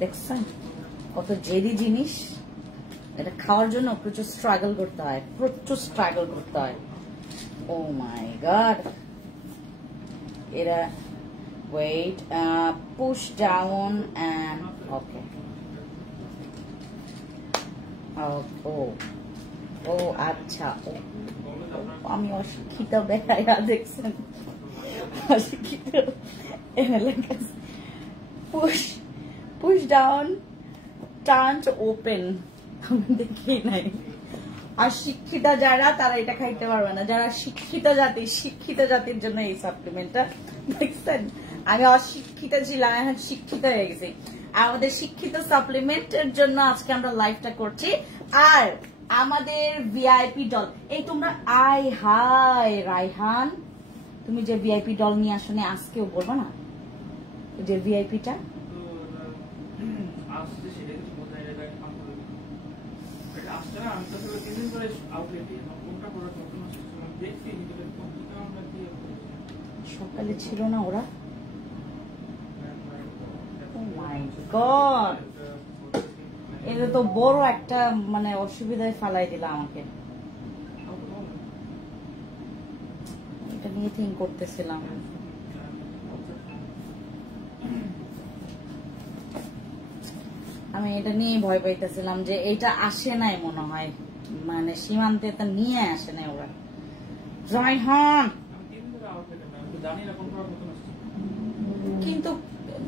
দেখছেন কত জেদি জিনিস, এটা খাওয়ার জন্য প্রচুর স্ট্রাগল করতে হয়, প্রচুর স্ট্রাগল করতে হয়। ও মাই গড, এরা wait, push down and okay. ও আচ্ছা, আমি অশিক্ষিত বেড়াইয়া দেখছেন, অশিক্ষিত push down turn to open, আমি দেখি নাই। আর শিক্ষিত যারা তারা এটা খাইতে পারবে না, যারা শিক্ষিত জাতির জন্য এই সাপ্লিমেন্টটা। দেখছেন আমি অশিক্ষিত ছিলাম, এখন শিক্ষিত হয়ে গেছি। আমাদের শিক্ষিত সাপ্লিমেন্টের জন্য আজকে আমরা লাইভটা করছি। আর আমাদের ভিআইপি ডল, এই তোমরা আই হাই রাইহান, তুমি যে ভিআইপি ডল নিয়ে আসলে আজকেও বলবো না যে ভিআইপিটা সকালে ছিল না ওরা। গড, এটা তো বড় একটা মানে অসুবিধায় ফালাই দিল আমাকে। এটা নিয়ে থিঙ্ক করতেছিলাম। আমি এটা নিয়ে ভয় পাইতেছিলাম যে এটা আসে নাই মনে হয়, মানে সীমান্তে এটা নিয়ে আসে নাই ওরা। রায়হান কিন্তু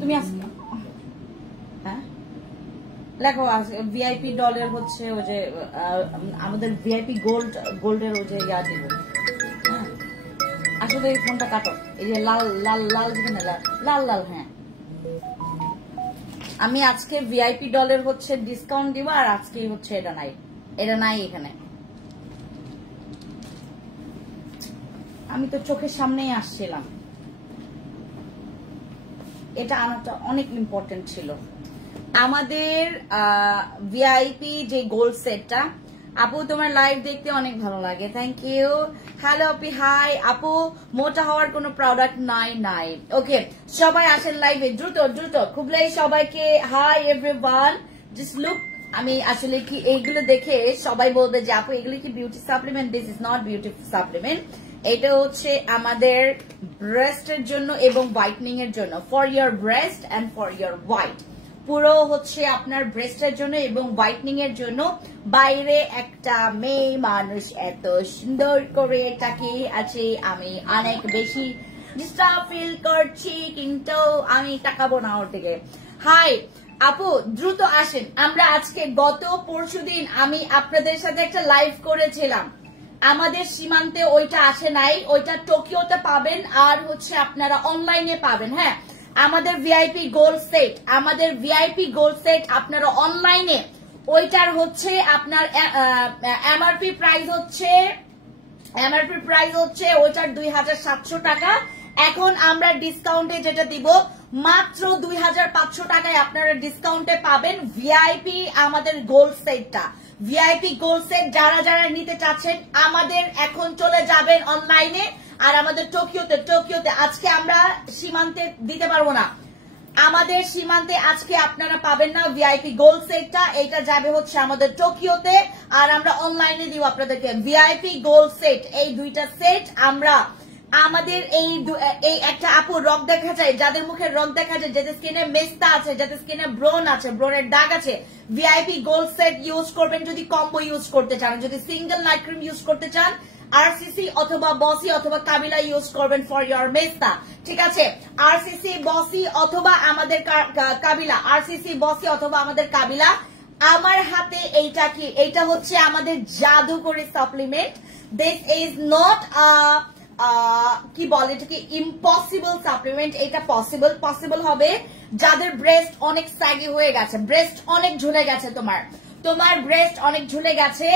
তুমি হ্যাঁ লেখো ভিআইপি ডলের হচ্ছে ওই যে আমাদের ভিআইপি গোল্ডের ওই যে ইয়া দিব। হ্যাঁ আসলে এই ফোনটা কাটো, এই যে লাল লাল লাল দিবেন, লাল লাল। হ্যাঁ আমি আজকে ভিআইপি ডলের হচ্ছে ডিসকাউন্ট দিব, আর আজকে হচ্ছে এটা নাই এখানে। আমি তো চোখের সামনেই আসছিলাম, এটা আনাটা অনেক ইম্পর্টেন্ট ছিল। আমাদের ভিআইপি যে গোল্ড সেটটা, আপু তোমার লাইভ দেখতে অনেক ভালো লাগে, thank you. Hello Api, high আপু, মোটা হওয়ার কোনো প্রোডাক্ট নাই। ওকে সবাই আসেন লাইভে, দ্রুত খুবলাই সবাইকে হাই এভরিওয়ান। জাস্ট লুক, আমি আসলে কি এইগুলো দেখে সবাই বলবে যে আপু এগুলো কি beauty supplement? This is not beauty supplement, এটা হচ্ছে আমাদের ব্রেস্টের জন্য এবং হোয়াইটনিং এর জন্য, for year breast and for year white. পুরো হচ্ছে আপনার ব্রেস্টের জন্য এবং হোয়াইটনিং এর জন্য। বাইরে একটা মেয়ে মানুষ এত সুন্দর করে তাকিয়ে আছে, আমি অনেক বেশি ডিস্টার্ব ফিল করছি, কিন্তু আমি তাকাবো না ওর দিকে। হাই আপু, দ্রুত আসেন। আমরা আজকে গত পরশুদিন আমি আপনাদের সাথে একটা লাইভ করেছিলাম, আমাদের সীমান্তে ওইটা আসে নাই, ওইটা টোকিওতে পাবেন, আর হচ্ছে আপনারা অনলাইনে পাবেন। হ্যাঁ আমাদের ভিআইপি গোল্ড সেট আপনারা অনলাইনে, ওইটার হচ্ছে আপনার এমআরপি প্রাইস হচ্ছে ওইটার 2700 টাকা। এখন আমরা ডিসকাউন্টে যেটা দিব মাত্র 2500 টাকায় আপনারা ডিসকাউন্টে পাবেন ভিআইপি আমাদের গোল্ড সেটটা। ভিআইপি গোল্ড সেট যারা নিতে চাচ্ছেন আমাদের এখন চলে যাবেন অনলাইনে, আর আমাদের টোকিওতে আজকে আমরা সীমান্তে দিতে পারবো না, আমাদের সীমান্তে আজকে আপনারা পাবেন না ভিআইপি গোল্ড সেটটা। এটা যাবে হচ্ছে আমাদের টোকিওতে, আর আমরা অনলাইনে দিব আপনাদেরকে ভিআইপি গোল্ড সেট। এই দুইটা সেট আমরা আমাদের এই একটা আপু রক দেখা যায়, যাদের মুখে রক দেখা যায়, যাদের স্কিনে মেস্তা আছে, যাদের স্কিনে ব্রন আছে, ব্রনের দাগ আছে, ভিআইপি গোল্ড সেট ইউজ করবেন যদি কম্বো ইউজ করতে চান। যদি সিঙ্গেল নাইট ক্রিম ইউজ করতে চান আরসিসি অথবা বসি অথবা কাবিলা ইউজ করবেন ফর ইয়ার মেস্তা, ঠিক আছে? আরসিসি বসি অথবা আমাদের কাবিলা, আরসিসি বসি অথবা আমাদের কাবিলা। আমার হাতে এইটা কি, এইটা হচ্ছে আমাদের জাদুকরি সাপ্লিমেন্ট। দিস ইজ নট কি বলে এটাকে ইম্পসিবল সাপ্লিমেন্ট, এটা পসিবল হবে যাদের ব্রেস্ট অনেক স্যাগি হয়ে গেছে, ব্রেস্ট অনেক ঝুলে গেছে, তোমার ব্রেস্ট অনেক ঝুলে গেছে,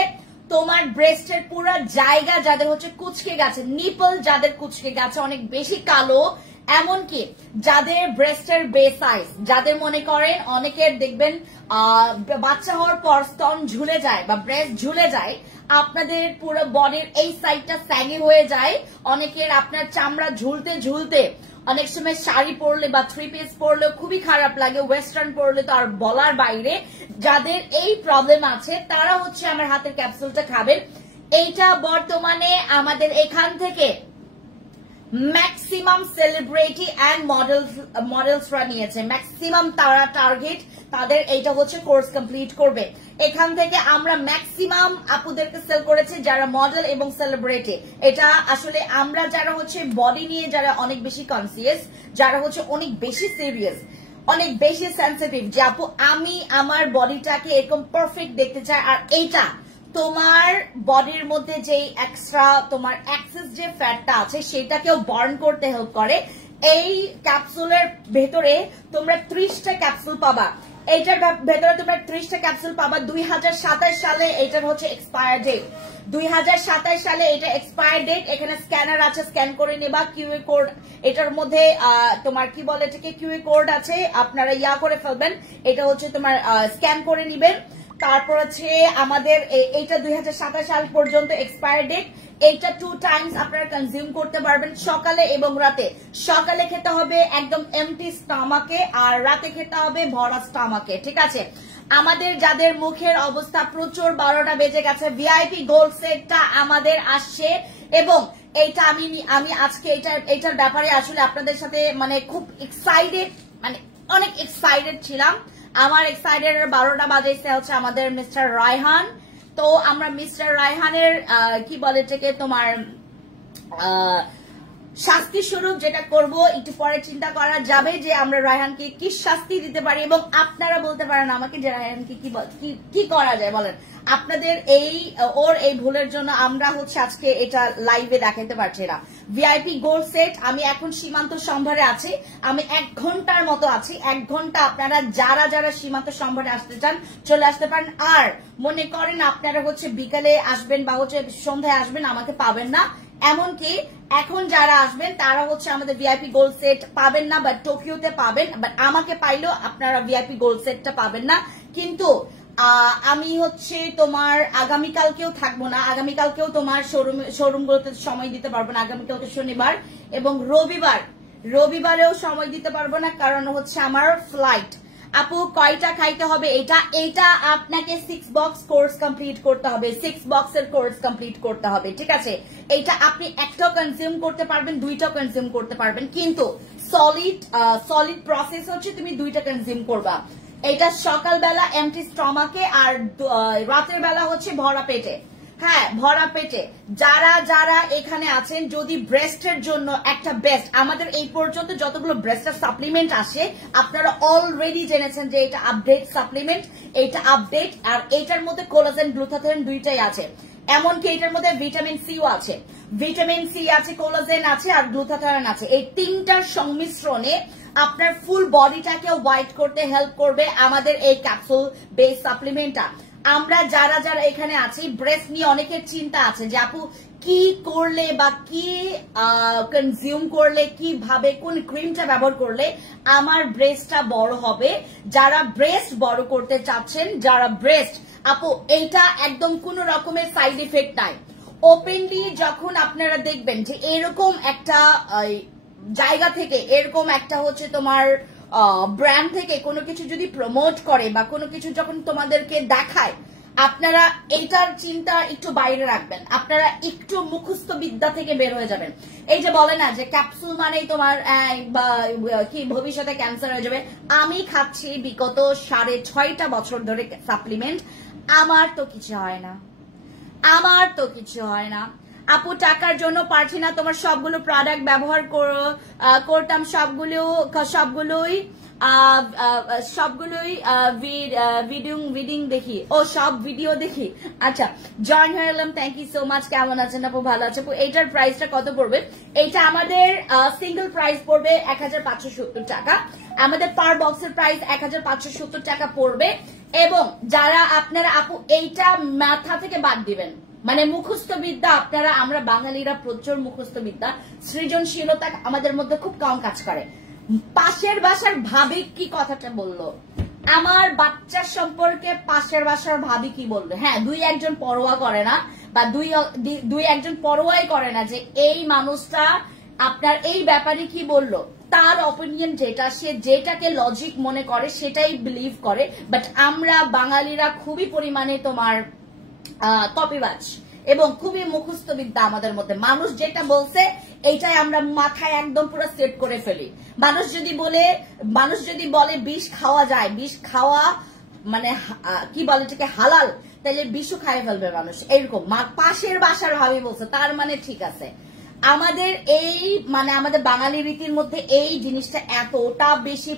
তোমার ব্রেস্টের পুরো জায়গা যাদের হচ্ছে কুচকে গেছে, নিপল যাদের কুচকে গেছে অনেক বেশি কালো, এমনকি যাদের ব্রেস্টের বে সাইজ, যাদের মনে করেন অনেকের দেখবেন বাচ্চা হওয়ার পর স্তন ঝুলে যায় বা ব্রেস্ট ঝুলে যায়, আপনাদের পুরো বডির এই সাইডটা স্যাগি হয়ে যায়, অনেকের আপনার চামড়া ঝুলতে অনেক সময় শাড়ি পরলে বা 3 পিস পরলে খুবই খারাপ লাগে, ওয়েস্টার্ন পরলে তো আর বলার বাইরে। যাদের এই প্রবলেম আছে তারা হচ্ছে আমার হাতের ক্যাপসুলটা খাবেন। এইটা বর্তমানে আমাদের এখান থেকে ম্যাক্সিমাম সেলিব্রিটি অ্যান্ড মডেলসরা নিয়েছে, ম্যাক্সিমাম তারা টার্গেট তাদের এইটা হচ্ছে কোর্স কমপ্লিট করবে। এখান থেকে আমরা ম্যাক্সিমাম আপুদেরকে সেল করেছি যারা মডেল এবং সেলিব্রিটি। এটা আসলে আমরা যারা হচ্ছে বডি নিয়ে যারা অনেক বেশি কনসিয়াস, যারা হচ্ছে অনেক বেশি সিরিয়াস, অনেক বেশি সেন্সিটিভ, যে আপু আমি আমার বডিটাকে এরকম পারফেক্ট দেখতে চাই, আর এইটা তোমার বডির মধ্যে যে এক্সট্রা তোমার এক্সেস যে ফ্যাটটা আছে সেটাকেও বার্ন করতে হেল্প করে। এই ক্যাপসুলের ভেতরে তোমরা 30টা ক্যাপসুল পাবা। এইটার ভেতরে তোমরা 30টা ক্যাপসুল পাবা। 2027 সালে এটার হচ্ছে এক্সপায়ার ডেট। 2027 সালে এটা এক্সপায়ার ডেট। এখানে স্ক্যানার আছে, স্ক্যান করে নেবা। কিউআর কোড এটার মধ্যে তোমার কি বলে এটাকে, কিউআর কোড আছে, আপনারা করে ফেলবেন। এটা হচ্ছে তোমার স্ক্যান করে নিবেন। তারপর হচ্ছে আমাদের এইটা 2027 সাল পর্যন্ত এক্সপায়ার ডেট। এইটা 2 টাইমস আপনারা কনজিউম করতে পারবেন, সকালে এবং রাতে। সকালে খেতে হবে একদম এমটি স্টমাকে, আর রাতে খেতে হবে ভরা স্টমাকে, ঠিক আছে। আমাদের যাদের মুখের অবস্থা প্রচুর 12টা বেজে গেছে, ভিআইপি গোল্ড সেটটা আমাদের আসছে, এবং এইটা আমি আজকে এইটার ব্যাপারে আসলে আপনাদের সাথে মানে খুব এক্সাইটেড, মানে অনেক এক্সাইটেড ছিলাম। আমার এক্সাইটেড 12টা বাজাইছে হচ্ছে আমাদের মিস্টার রায়হান। তো আমরা মিস্টার রায়হানের কি বলে এটাকে তোমার শাস্তি স্বরূপ যেটা করব একটু পরে চিন্তা করা যাবে যে আমরা রায়হানকে কি শাস্তি দিতে পারি, এবং আপনারা বলতে পারেন আমাকে যে রায়হানকে কি করা যায় বলেন। আপনাদের ওর এই ভুলের জন্য আমরা হচ্ছে আজকে এটা লাইভে দেখাতে পারছি না। ভিআইপি গোল্ড সেট আমি এখন সীমান্ত সম্ভারে আছি, আমি 1 ঘন্টার মতো আছি। 1 ঘন্টা আপনারা যারা সীমান্ত সম্ভারে আসতে চান চলে আসতে পারেন। আর মনে করেন আপনারা হচ্ছে বিকালে আসবেন বা হচ্ছে সন্ধ্যায় আসবেন, আমাকে পাবেন না। এমনকি এখন যারা আসবেন তারা হচ্ছে আমাদের ভিআইপি গোল্ড সেট পাবেন না, বাট টোকিওতে পাবেন। বাট আমাকে পাইলেও আপনারা ভিআইপি গোল্ড সেটটা পাবেন না। কিন্তু আমি হচ্ছে তোমার আগামীকালকেও থাকবো না, আগামীকালকেও তোমার শোরুমগুলোতে সময় দিতে পারবো না। আগামীকালকে শনিবার এবং রবিবারেও সময় দিতে পারবো না, কারণ হচ্ছে আমার ফ্লাইট। আপু কয়টা খাইতে হবে? এটা আপনাকে 6 বক্স কোর্স কমপ্লিট করতে হবে, 6 বক্সের কোর্স কমপ্লিট করতে হবে, ঠিক আছে। এটা আপনি একটাও কনজিউম করতে পারবেন, 2টাও কনজিউম করতে পারবেন, কিন্তু সলিড প্রসেস হচ্ছে তুমি 2টা কনজিউম করবা। এটা সকালবেলা এমটি স্টমাকে, আর রাতের বেলা হচ্ছে ভরা পেটে। হ্যাঁ, ভরা পেটে। যারা এখানে আছেন, যদি ব্রেস্টের জন্য একটা বেস্ট, আমাদের এই পর্যন্ত যতগুলো ব্রেস্টের সাপ্লিমেন্ট আসে আপনারা অলরেডি জেনেছেন যে এটা আপডেট সাপ্লিমেন্ট, এটা আপডেট। আর এটার মধ্যে কোলাজেন গ্লুটাথিয়ন 2টাই আছে, এমনকি এটার মধ্যে ভিটামিন সিও আছে, ভিটামিন সি আছে, কোলাজেন আছে, আর গ্লুটাথিয়ন আছে। এই 3টার সংমিশ্রণে আপনার ফুল বডিটাকে হোয়াইট করতে হেল্প করবে আমাদের এই ক্যাপসুল বেস সাপ্লিমেন্টটা। আমরা যারা এখানে আছি, ব্রেস্ট নিয়ে অনেকের চিন্তা আছে যে আপু কি করলে বা কি কনজিউম করলে, কিভাবে কোন ক্রিমটা ব্যবহার করলে আমার ব্রেস্টটা বড় হবে। যারা ব্রেস্ট বড় করতে চাচ্ছেন, যারা ব্রেস্ট, আপু এইটা একদম কোন রকমের সাইড ইফেক্ট নাই। ওপেনলি যখন আপনারা দেখবেন যে এরকম একটা জায়গা থেকে, এরকম একটা হচ্ছে তোমার ব্র্যান্ড থেকে কোনো কিছু যদি প্রমোট করে বা কোনো কিছু যখন তোমাদেরকে দেখায়, আপনারা এইটার চিন্তা একটু বাইরে রাখবেন, আপনারা একটু মুখস্থ বিদ্যা থেকে বের হয়ে যাবেন। এই যে বলে না যে ক্যাপসুল মানেই তোমার কি ভবিষ্যতে ক্যান্সার হয়ে যাবে। আমি খাচ্ছি বিগত 6.5 বছর ধরে সাপ্লিমেন্ট, আমার তো কিছু হয় না, আমার তো কিছু হয় না। আপু টাকার জন্য পারছি না, তোমার সবগুলো প্রোডাক্ট ব্যবহার করতাম, সবগুলোই ভিডিও দেখি, ও সব ভিডিও দেখি। আচ্ছা, জয়েন হয়ে এলাম, থ্যাংক ইউ সো মাচ। কেমন আছেন আপু? ভালো আছে আপু। এইটার প্রাইসটা কত পড়বে? এইটা আমাদের সিঙ্গেল প্রাইস পড়বে 1570 টাকা। আমাদের পার বক্সের প্রাইস 1570 টাকা পড়বে। এবং যারা আপনারা আপু এইটা মাথা থেকে বাদ দিবেন, মানে মুখস্থ বিদ্যা, আপনারা আমরা বাঙালিরা প্রচুর মুখস্থ বিদ্যা, সৃজনশীলতা আমাদের মধ্যে খুব কম কাজ করে। পাশের বাসার ভাবি কি কথাটা বললো, আমার বাচ্চার সম্পর্কে পাশের বাসার ভাবি কি বলবে? হ্যাঁ, 2-1 পরোয়া করে না, বা 2-1 পরোয়াই করে না যে এই মানুষটা আপনার এই ব্যাপারে কি বললো। তার অপিনিয়ন যেটা, সে যেটাকে লজিক মনে করে সেটাই বিলিভ করে। বাট আমরা বাঙালিরা খুবই পরিমাণে তোমার কপিবাজ এবং খুবই মুখস্থ বিদ্যা আমাদের মধ্যে। মানুষ যেটা বলছে এইটাই আমরা মাথায় একদম পুরো সেট করে ফেলি। মানুষ যদি বলে বিষ খাওয়া যায়, বিষ খাওয়া মানে কি বলে এটাকে হালাল, তাহলে বিষও খাইয়ে ফেলবে মানুষ, এরকম। পাশের বাসার ভাবি বলছে তার মানে ঠিক আছে। আমাদের এই মানে আমাদের বাঙালি রীতির মধ্যে এই জিনিসটা এতটা বেশি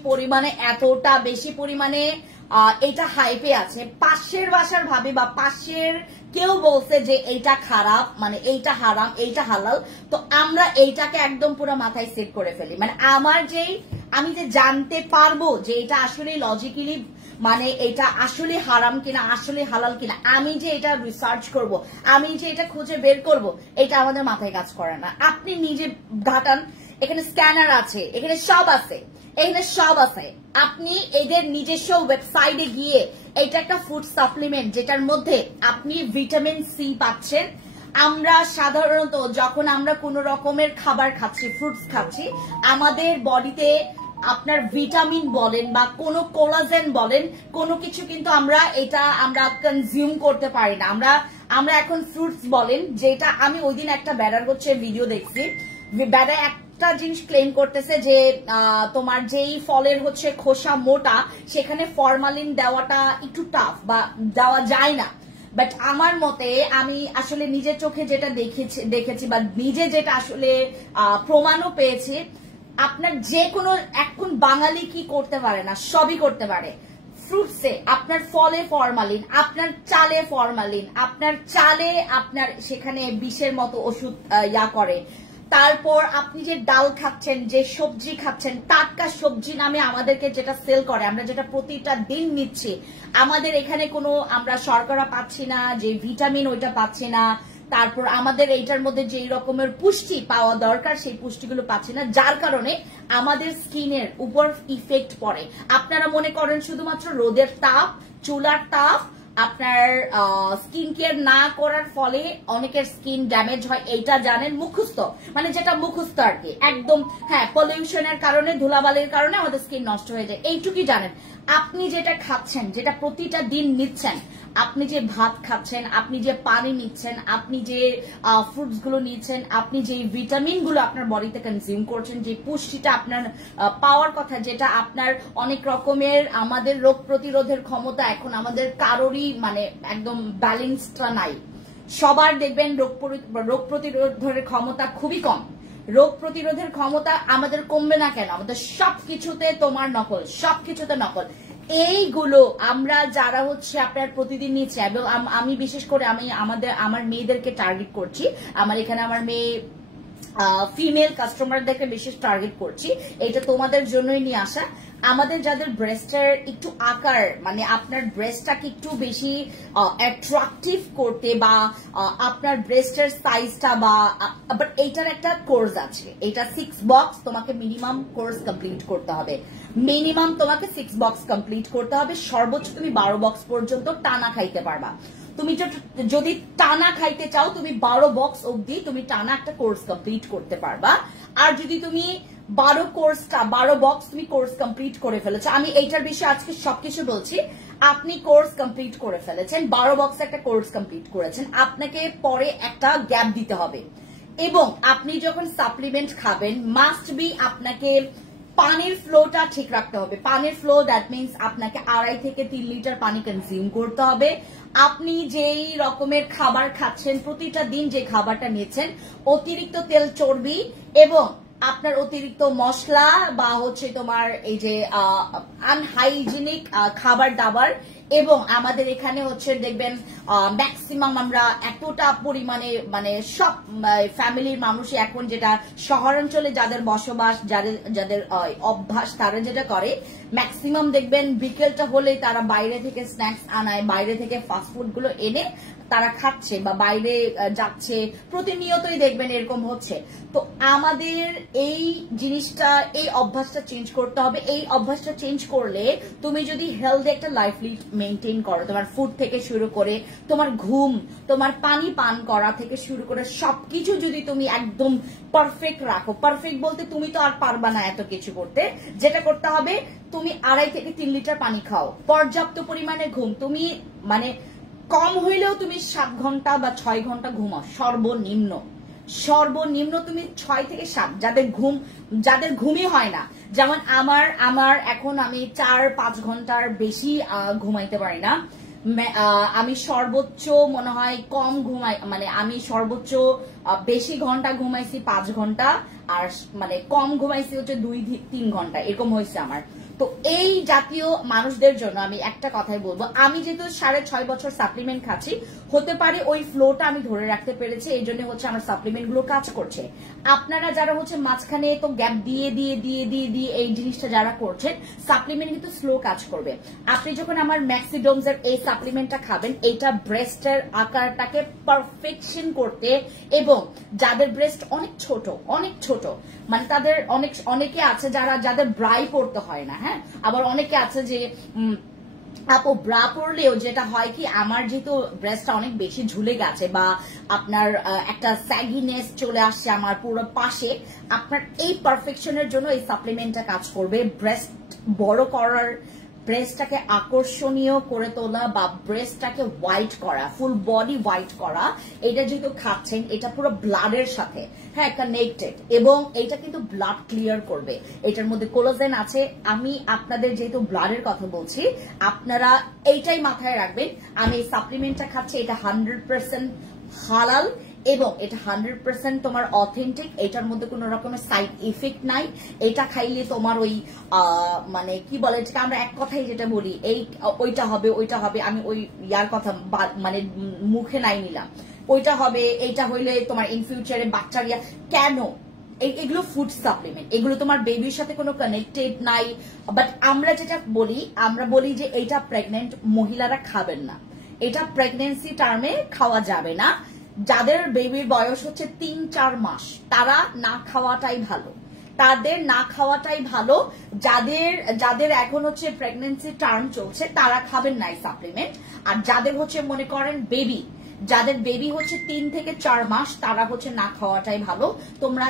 পরিমাণে এটা হাইপে আছে। পাশের বাসার ভাবি বা পাশের কেউ বলছে যে এইটা খারাপ, মানে এইটা হারাম, এইটা হালাল, তো আমরা এইটাকে একদম পুরো মাথায় সেট করে ফেলি। মানে আমি যে জানতে পারবো যে এটা আসলে লজিক্যালি মানে এটা আসলে হারাম কিনা, আসলে হালাল কিনা, আমি যে এটা রিসার্চ করব, আমি যে এটা খুঁজে বের করব, এটা আমাদের মাথায় কাজ করে না। আপনি নিজে ঘাটান, এখানে স্ক্যানার আছে, এখানে সব আছে। আপনি এদের নিজস্ব ওয়েবসাইটে গিয়ে এটা একটা ফুড সাপ্লিমেন্ট যেটার মধ্যে আপনি ভিটামিন সি পাচ্ছেন। আমরা সাধারণত যখন আমরা কোনো রকমের খাবার খাচ্ছি, ফ্রুটস খাচ্ছি, আমাদের বডিতে আপনার ভিটামিন বলেন বা কোনো কোলাজেন বলেন, কোনো কিছু কিন্তু আমরা কনজিউম করতে পারি না। আমরা এখন ফ্রুটস বলেন, যেটা আমি ওই দিন একটা ব্যাডার হচ্ছে ভিডিও দেখছি, ব্যাডা একটা জিনিস ক্লেম করতেছে যে তোমার যেই ফলের হচ্ছে খোসা মোটা, সেখানে ফরমালিন দেওয়াটা একটু টাফ বা দেওয়া যায় না। বাট আমার মতে আমি আসলে নিজের চোখে যেটা দেখেছি বা নিজে যেটা আসলে প্রমাণও পেয়েছি, আপনার যে কোনো এখন বাঙালি কি করতে পারে না, সবই করতে পারে। ফ্রুটসে আপনার ফলে ফরমালিন, আপনার চালে ফরমালিন, আপনার চালে আপনার সেখানে বিষের মতো ওষুধ করে। তারপর আপনি যে ডাল খাচ্ছেন, যে সবজি খাচ্ছেন, টাটকা সবজি নামে আমাদেরকে যেটা সেল করে, আমরা যেটা প্রতিটা দিন নিচ্ছি, আমাদের এখানে কোনো আমরা শর্করা পাচ্ছি না, যে ভিটামিন ওইটা পাচ্ছি না। তারপর আমাদের এইটার মধ্যে যে রকমের পুষ্টি পাওয়া দরকার সেই পুষ্টিগুলো পাচ্ছি না, যার কারণে আমাদের স্কিনের উপর ইফেক্ট পড়ে। আপনারা মনে করেন শুধুমাত্র রোদের তাপ, চুলার তাপ, আপনার স্কিন কেয়ার না করার ফলে অনেকের স্কিন ড্যামেজ হয়, এইটা জানেন মুখস্থ, মানে যেটা মুখস্থ আর কি একদম। হ্যাঁ, পলিউশনের কারণে, ধুলাবালির কারণে আমাদের স্কিন নষ্ট হয়ে যায়, এইটুকুই জানেন। আপনি যেটা খাচ্ছেন, যেটা প্রতিটা দিন নিচ্ছেন, আপনি যে ভাত খাচ্ছেন, আপনি যে পানি নিচ্ছেন, আপনি যে ফ্রুটস গুলো নিচ্ছেন, আপনি যে ভিটামিন গুলো আপনার বডিতে কনজিউম করছেন, যে পুষ্টিটা আপনার পাওয়ার কথা, যেটা আপনার অনেক রকমের আমাদের রোগ প্রতিরোধের ক্ষমতা এখন আমাদের কারোরই মানে একদম ব্যালেন্সটা নাই। সবার দেখবেন রোগ প্রতিরোধের ক্ষমতা খুবই কম। রোগ প্রতিরোধের ক্ষমতা আমাদের কমবে না কেন? আমাদের সবকিছুতে তোমার নকল, সবকিছুতে নকল। এইগুলো আমরা যারা হচ্ছে আপনার প্রতিদিন নিচ্ছে, এবং আমি বিশেষ করে আমার মেয়েদেরকে টার্গেট করছি। আমার এখানে আমার মেয়ে ফিমেল কাস্টমারদেরকে বিশেষ টার্গেট করছি, এটা তোমাদের জন্যই নিয়ে আসা। আমাদের যাদের ব্রেস্টের একটু আকার, মানে আপনার ব্রেস্টটাকে একটু বেশি অ্যাট্রাকটিভ করতে বা আপনার ব্রেস্টের সাইজটা বা বাট এইটার একটা কোর্স আছে, এটা 6 বক্স তোমাকে মিনিমাম কোর্স কমপ্লিট করতে হবে। মিনিমাম তোমাকে 6 বক্স কমপ্লিট করতে হবে, সর্বোচ্চ তুমি 12 বক্স পর্যন্ত টানা খাইতে পারবা। তুমি যদি টানা খাইতে চাও, তুমি 12 বক্স অবধি তুমি টানা একটা কোর্স কমপ্লিট করতে পারবা। আর যদি তুমি 12 বক্স তুমি কোর্স কমপ্লিট করে ফেলেছো, আমি এইটার বিষয়ে আজকে সবকিছু বলছি। আপনি কোর্স কমপ্লিট করে ফেলেছেন, 12 বক্স একটা কোর্স কমপ্লিট করেছেন, আপনাকে পরে একটা গ্যাপ দিতে হবে। এবং আপনি যখন সাপ্লিমেন্ট খাবেন, মাস্ট বি আপনাকে পানির ফ্লোটা ঠিক রাখতে হবে। পানির ফ্লো দ্যাট মিনস আপনাকে 2.5 থেকে 3 লিটার পানি কনজিউম করতে হবে। আপনি যেই রকমের খাবার খাচ্ছেন, প্রতিটা দিন যে খাবারটা নিচ্ছেন, অতিরিক্ত তেল, চর্বি এবং আপনার অতিরিক্ত মশলা বা হচ্ছে তোমার এই যে আনহাইজিনিক খাবার দাবার, এবং আমাদের এখানে হচ্ছে দেখবেন ম্যাক্সিমাম আমরা এতটা পরিমাণে মানে সব ফ্যামিলির মানুষই এখন যেটা শহরাঞ্চলে যাদের বসবাস, যাদের অভ্যাস, তারা যেটা করে ম্যাক্সিমাম দেখবেন বিকেলটা হলেই তারা বাইরে থেকে স্ন্যাক্স আনায়, বাইরে থেকে ফাস্টফুড গুলো এনে তারা খাচ্ছে বা বাইরে যাচ্ছে, প্রতিনিয়তই দেখবেন এরকম হচ্ছে। তো আমাদের এই জিনিসটা, এই অভ্যাসটা চেঞ্জ করতে হবে। এই অভ্যাসটা চেঞ্জ করলে তুমি যদি হেলদি একটা লাইফ মেনটেন করো, তোমার ফুড থেকে শুরু করে তোমার ঘুম, তোমার পানি পান করা থেকে শুরু করে সবকিছু যদি তুমি একদম পারফেক্ট রাখো, পারফেক্ট বলতে তুমি তো আর পারবা না এত কিছু করতে, যেটা করতে হবে তুমি 2.5 থেকে 3 লিটার পানি খাও, পর্যাপ্ত পরিমাণে ঘুম, তুমি মানে কম হইলেও তুমি 7 ঘন্টা বা 6 ঘন্টা ঘুমাও সর্বনিম্ন। সর্বনিম্ন তুমি 6 থেকে 7, যাদের ঘুমই হয় না, যেমন আমার এখন আমি 4-5 ঘন্টার বেশি ঘুমাইতে পারি না। আমি সর্বোচ্চ মনে হয় কম ঘুমাই, মানে আমি সর্বোচ্চ বেশি ঘন্টা ঘুমাইছি 5 ঘন্টা, আর মানে কম ঘুমাইছি হচ্ছে 2-3 ঘন্টা, এরকম হয়েছে আমার। তো এই জাতীয় মানুষদের জন্য আমি একটা কথাই বলবো, আমি যেহেতু 6.5 বছর সাপ্লিমেন্ট খাচ্ছি, হতে পারে ওই ফ্লোটা আমি ধরে রাখতে পেরেছি, এই জন্য হচ্ছে আমার সাপ্লিমেন্ট গুলো কাজ করছে। আপনারা যারা হচ্ছে মাঝখানে তো গ্যাপ দিয়ে দিয়ে দিয়ে দিয়ে দিয়ে এই জিনিসটা যারা করছেন, সাপ্লিমেন্ট কিন্তু স্লো কাজ করবে। আপনি যখন আমার ম্যাক্সিডোমস এর এই সাপ্লিমেন্টটা খাবেন, এটা ব্রেস্টের আকারটাকে পারফেকশন করতে, এবং যাদের ব্রেস্ট অনেক ছোট, মানে তাদের অনেকে আছে যাদের ব্রাই পড়তে হয় না, হ্যাঁ, আবার অনেকে আছে যে আপু ব্রা পরলেও যেটা হয় কি, আমার যেহেতু ব্রেস্টটা অনেক বেশি ঝুলে গেছে বা আপনার একটা স্যাগিনেস চলে আসছে আমার পুরো পাশে, আপনার এই পারফেকশনের জন্য এই সাপ্লিমেন্টটা কাজ করবে। ব্রেস্ট বড় করার, ব্রেস্টটাকে আকর্ষণীয় করে তোলা বা ব্রেস্টটাকে হোয়াইট করা, ফুল বডি হোয়াইট করা, এটা যেহেতু খাচ্ছেন এটা পুরো ব্লাডের সাথে হ্যাঁ কানেক্টেড, এবং এটা কিন্তু ব্লাড ক্লিয়ার করবে। এটার মধ্যে কোলাজেন আছে। আমি আপনাদের যেহেতু ব্লাডের কথা বলছি, আপনারা এইটাই মাথায় রাখবেন, আমি এই সাপ্লিমেন্টটা খাচ্ছি, এটা 100% হালাল এবং এটা 100% তোমার অথেন্টিক, এটার মধ্যে কোনো রকমের সাইড ইফেক্ট নাই। এটা খাইলে তোমার ওই মানে কি বলে এটাকে, আমরা এক কথাই যেটা বলি এই ওইটা হবে, আমি ওই ইয়ার কথা মানে মুখে নাই নিলাম, ওইটা হবে, এইটা হইলে তোমার ইন ফিউচারে বাচ্চারিয়া কেন, এগুলো ফুড সাপ্লিমেন্ট, এগুলো তোমার বেবির সাথে কোনো কানেক্টেড নাই। বাট আমরা যেটা বলি, আমরা বলি যে এটা প্রেগনেন্ট মহিলারা খাবেন না, এটা প্রেগনেন্সি টার্মে খাওয়া যাবে না। যাদের বেবির বয়স হচ্ছে 3-4 মাস, তারা না খাওয়াটাই ভালো, তাদের না খাওয়াটাই ভালো। যাদের এখন হচ্ছে প্রেগনেন্সি টার্ম চলছে, তারা খাবেন না এই সাপ্লিমেন্ট। আর যাদের হচ্ছে মনে করেন যাদের বেবি হচ্ছে 3 থেকে 4 মাস, তারা হচ্ছে না খাওয়াটাই ভালো। তোমরা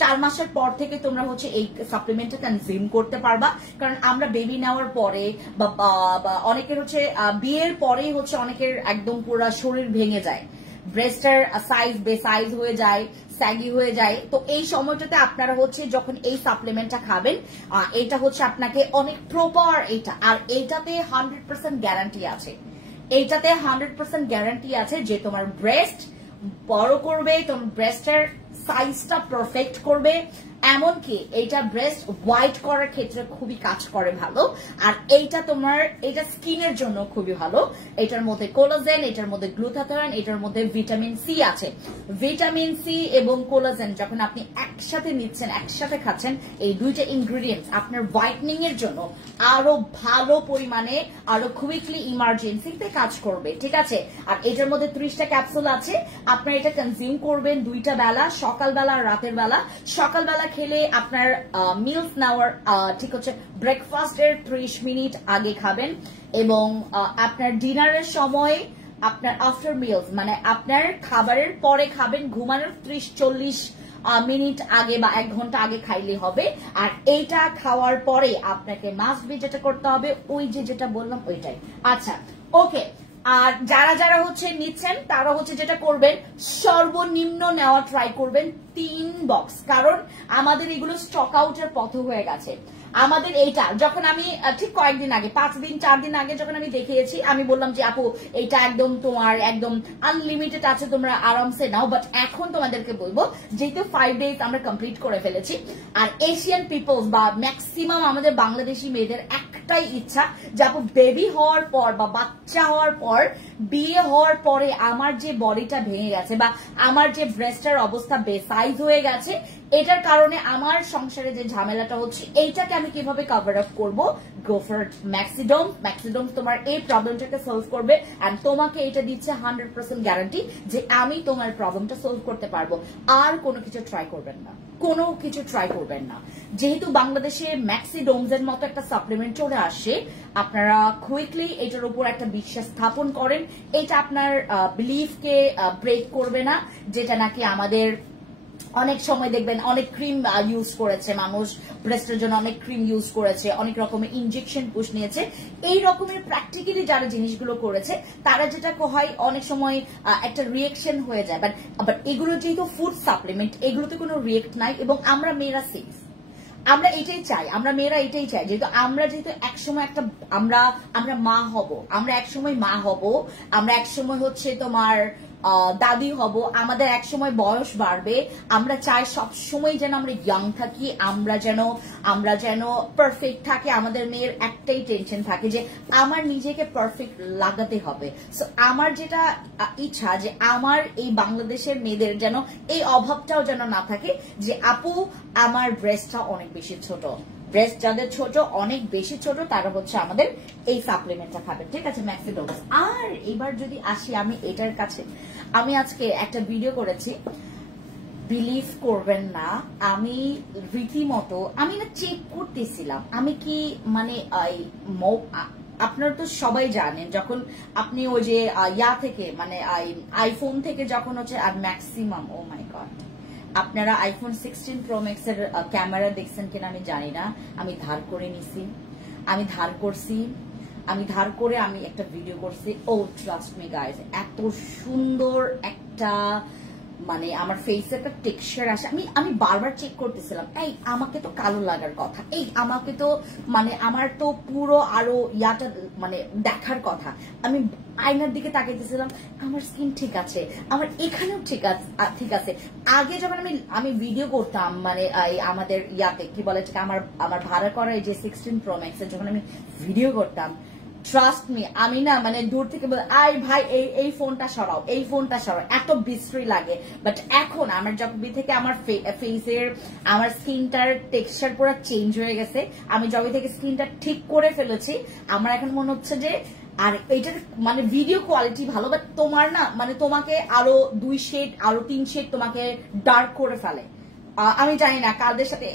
4 মাসের পর থেকে তোমরা হচ্ছে এই সাপ্লিমেন্টটা কনজিউম করতে পারবা, কারণ আমরা বেবি নেওয়ার পরে বা অনেকের হচ্ছে বিয়ের পরেই হচ্ছে অনেকের একদম পুরো শরীর ভেঙে যায়, ব্রেস্টের সাইজ বেসাইজ হয়ে যায়, স্যাগি হয়ে যায়। তো এই সময়টাতে আপনারা হচ্ছে যখন এই সাপ্লিমেন্টটা খাবেন, এটা হচ্ছে আপনাকে অনেক প্রপার এটা, আর এইটাতে 100% গ্যারান্টি আছে, এইটাতে 100% গ্যারান্টি আছে যে তোমার ব্রেস্ট বড় করবে, তোমার ব্রেস্টের সাইজটা পারফেক্ট করবে, এমনকি এইটা ব্রেস্ট হোয়াইট করার ক্ষেত্রে খুবই কাজ করে ভালো। আর এইটা তোমার এটা স্কিনের জন্য খুবই ভালো। এটার মধ্যে কোলাজেন, এটার মধ্যে গ্লুটাথিওন, এটার মধ্যে ভিটামিন সি আছে। ভিটামিন সি এবং কোলাজেন যখন আপনি একসাথে নিচ্ছেন, একসাথে খাচ্ছেন, এই দুইটা ইনগ্রেডিয়েন্টস আপনার হোয়াইটনিং এর জন্য আরো ভালো পরিমাণে, আরো কুইকলি ইমার্জেন্সিতে কাজ করবে, ঠিক আছে। আর এটার মধ্যে 30টা ক্যাপসুল আছে, আপনারা এটা কনজিউম করবেন 2টা বেলা, সকালবেলা আর রাতের বেলা। সকালবেলা খেলে আপনার মিলস নেওয়ার ঠিক হচ্ছে ব্রেকফাস্টের 30 মিনিট আগে খাবেন, এবং আপনার ডিনারের সময়, আপনার আফটার মিলস মানে আপনার খাবারের পরে খাবেন, ঘুমানোর 30-40 মিনিট আগে বা 1 ঘন্টা আগে খাইলে হবে। আর এইটা খাওয়ার পরে আপনাকে মাস্ট বি যেটা করতে হবে, ওই যেটা বললাম ওইটাই। আচ্ছা ওকে, আর যারা হচ্ছে নিচ্ছেন তারা হচ্ছে যেটা করবেন, সর্বনিম্ন নেওয়া ট্রাই করবেন 3 বক্স, কারণ আমাদের এগুলো স্টক আউটের পথ হয়ে গেছে। আমাদের এইটা যখন আমি ঠিক কয়েকদিন আগে, 5-4 দিন আগে যখন আমি দেখিয়েছি, আমি বললাম যে আপু এইটা একদম তোমার একদম আনলিমিটেড আছে, তোমরা আরামসে নাও। বাট এখন তোমাদেরকে বলবো, যেহেতু 5 ডেজ আমরা কমপ্লিট করে ফেলেছি, আর এশিয়ান পিপলস বা ম্যাক্সিমাম আমাদের বাংলাদেশি মেয়েদের একটাই ইচ্ছা যে আপু বেবি হওয়ার পর বা বাচ্চা হওয়ার পর, বিয়ে হওয়ার পরে আমার যে বডিটা ভেঙে গেছে বা আমার যে ব্রেস্টের অবস্থা বেসাইজ হয়ে গেছে, এটার কারণে আমার সংসারে যে ঝামেলাটা হচ্ছে, এইটাকে আমি কিভাবে কভার আপ করবো গো ফর ম্যাক্সিডোম। ম্যাক্সিডোম তোমার এই প্রবলেমটাকে সলভ করবে এন্ড তোমাকে এটা দিচ্ছে 100% গ্যারান্টি যে আমি তোমার প্রবলেমটা সলভ করতে পারবো। আর কোনো কিছু ট্রাই করবেন না, কোনো কিছু ট্রাই করবেন না। যেহেতু বাংলাদেশে ম্যাক্সিডোমস এর মতো একটা সাপ্লিমেন্ট চলে আসে, আপনারা কুইকলি এটার উপর একটা বিশ্বাস স্থাপন করেন। এটা আপনার বিলিফকে ব্রেক করবে না, যেটা নাকি আমাদের অনেক সময় দেখবেন অনেক ক্রিম ইউজ করেছে মানুষ, ব্রেস্টের জন্য অনেক ক্রিম ইউজ করেছে, অনেক রকমের ইনজেকশন পুশ নিয়েছে। এই রকমের প্র্যাকটিক্যালি যারা জিনিসগুলো করেছে তারা যেটা হয় অনেক সময় একটা রিয়েকশন হয়ে যায়। বাট এগুলো যেহেতু ফুড সাপ্লিমেন্ট, এগুলোতে কোনো রিয়েক্ট নাই এবং আমরা মেয়েরা সেফ। আমরা এটাই চাই, আমরা মেয়েরা এটাই চাই, যেহেতু একসময় একটা আমরা মা হব, আমরা একসময় মা হব, আমরা একসময় হচ্ছে তোমার দাদি হব, আমাদের একসময় বয়স বাড়বে। আমরা চাই সব সময় যেন আমরা ইয়াং থাকি, আমরা যেন পারফেক্ট থাকি। আমাদের মেয়ের একটাই টেনশন থাকে যে আমার নিজেকে পারফেক্ট লাগাতে হবে। সো আমার যেটা ইচ্ছা যে আমার এই বাংলাদেশের মেয়েদের যেন এই অভাবটাও যেন না থাকে যে আপু আমার ব্রেস্টটা অনেক বেশি ছোট। ব্রেস্ট যাদের ছোট, অনেক বেশি ছোট, তারা হচ্ছে আমাদের এই সাপ্লিমেন্টটা খাবে, ঠিক আছে, ম্যাক্সিডোমস। আর এবার যদি আসি আমি এটার কাছে, আমি আজকে একটা ভিডিও করেছি, বিলিভ করবেন না, আমি রীতিমতো আমি না চেক করতেছিলাম আমি কি মানে আপনারা তো সবাই জানেন যখন আপনি ওই যে থেকে মানে আইফোন থেকে যখন হচ্ছে আর ম্যাক্সিমাম, ও মাই গড, আপনারা আইফোন 16 প্রো ম্যাক্স এর ক্যামেরা দেখছেন কিনা আমি জানি না, আমি ধার করে নিছি, আমি ধার করে আমি একটা ভিডিও করছি। ও ট্রাস্ট মি গাইজ, এত সুন্দর একটা মানে আমার ফেসে একটা টেক্সচার আসে। আমি বারবার চেক করতেছিলাম, এই আমাকে তো কালো লাগার কথা, এই আমাকে তো মানে আমার তো পুরো আরো ইয়াটা মানে দেখার কথা। আমি আয়নার দিকে তাকাইতেছিলাম, আমার স্কিন ঠিক আছে, আমার এখানেও ঠিক আছে। আগে যখন আমি ভিডিও করতাম মানে আমাদের ইয়াতে কি বলে আমার ভাড়া করা এই যে 16 প্রো ম্যাক্স এর যখন আমি ভিডিও করতাম, ট্রাস্ট মি, আমি না মানে দূর থেকে বল আই ভাই এই ফোনটা সরাও, এই ফোনটা সরাও, এত বিশ্রী লাগে। বাট এখন আমার যখন থেকে আমার ফেসের আমার স্কিনটার টেক্সচার পুরো চেঞ্জ হয়ে গেছে, আমি যবে থেকে স্কিনটা ঠিক করে ফেলেছি, আমার এখন মনে হচ্ছে যে আর এইটার মানে ভিডিও কোয়ালিটি ভালো, বাট তোমার না মানে তোমাকে আরো 2 শেড আরো 3 শেড তোমাকে ডার্ক করে ফেলে। আমি জানি না কাদের সাথে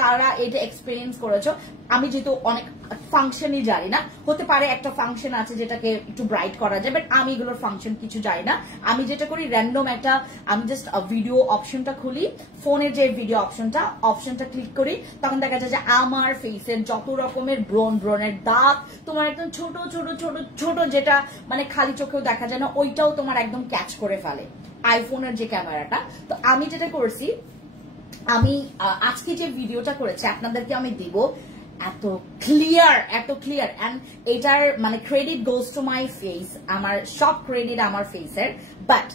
কারা এটা এক্সপিরিয়েন্স করেছো। আমি যেহেতু অনেক ফাংশনই জানি না, হতে পারে একটা ফাংশন আছে যেটাকে একটু ব্রাইট করা যায়, বাট আমি এগুলোর ফাংশন কিছু জানি না। আমি যেটা করি র্যান্ডম আমি জাস্ট ভিডিও অপশনটা খুলি, ফোনের যে ভিডিও অপশনটা ক্লিক করি, তখন দেখা যায় যে আমার ফেসের যত রকমের ব্রণের দাগ, তোমার একদম ছোট ছোট ছোট ছোট যেটা মানে খালি চোখেও দেখা যায় না, ওইটাও তোমার একদম ক্যাচ করে ফেলে আইফোনের যে ক্যামেরাটা। তো আমি যেটা করছি, আমি আজকে যে ভিডিওটা করেছি আপনাদেরকে আমি দিব, এত ক্লিয়ার এন্ড এটার মানে credit goes to my face, আমার সব ক্রেডিট আমার ফেসের। বাট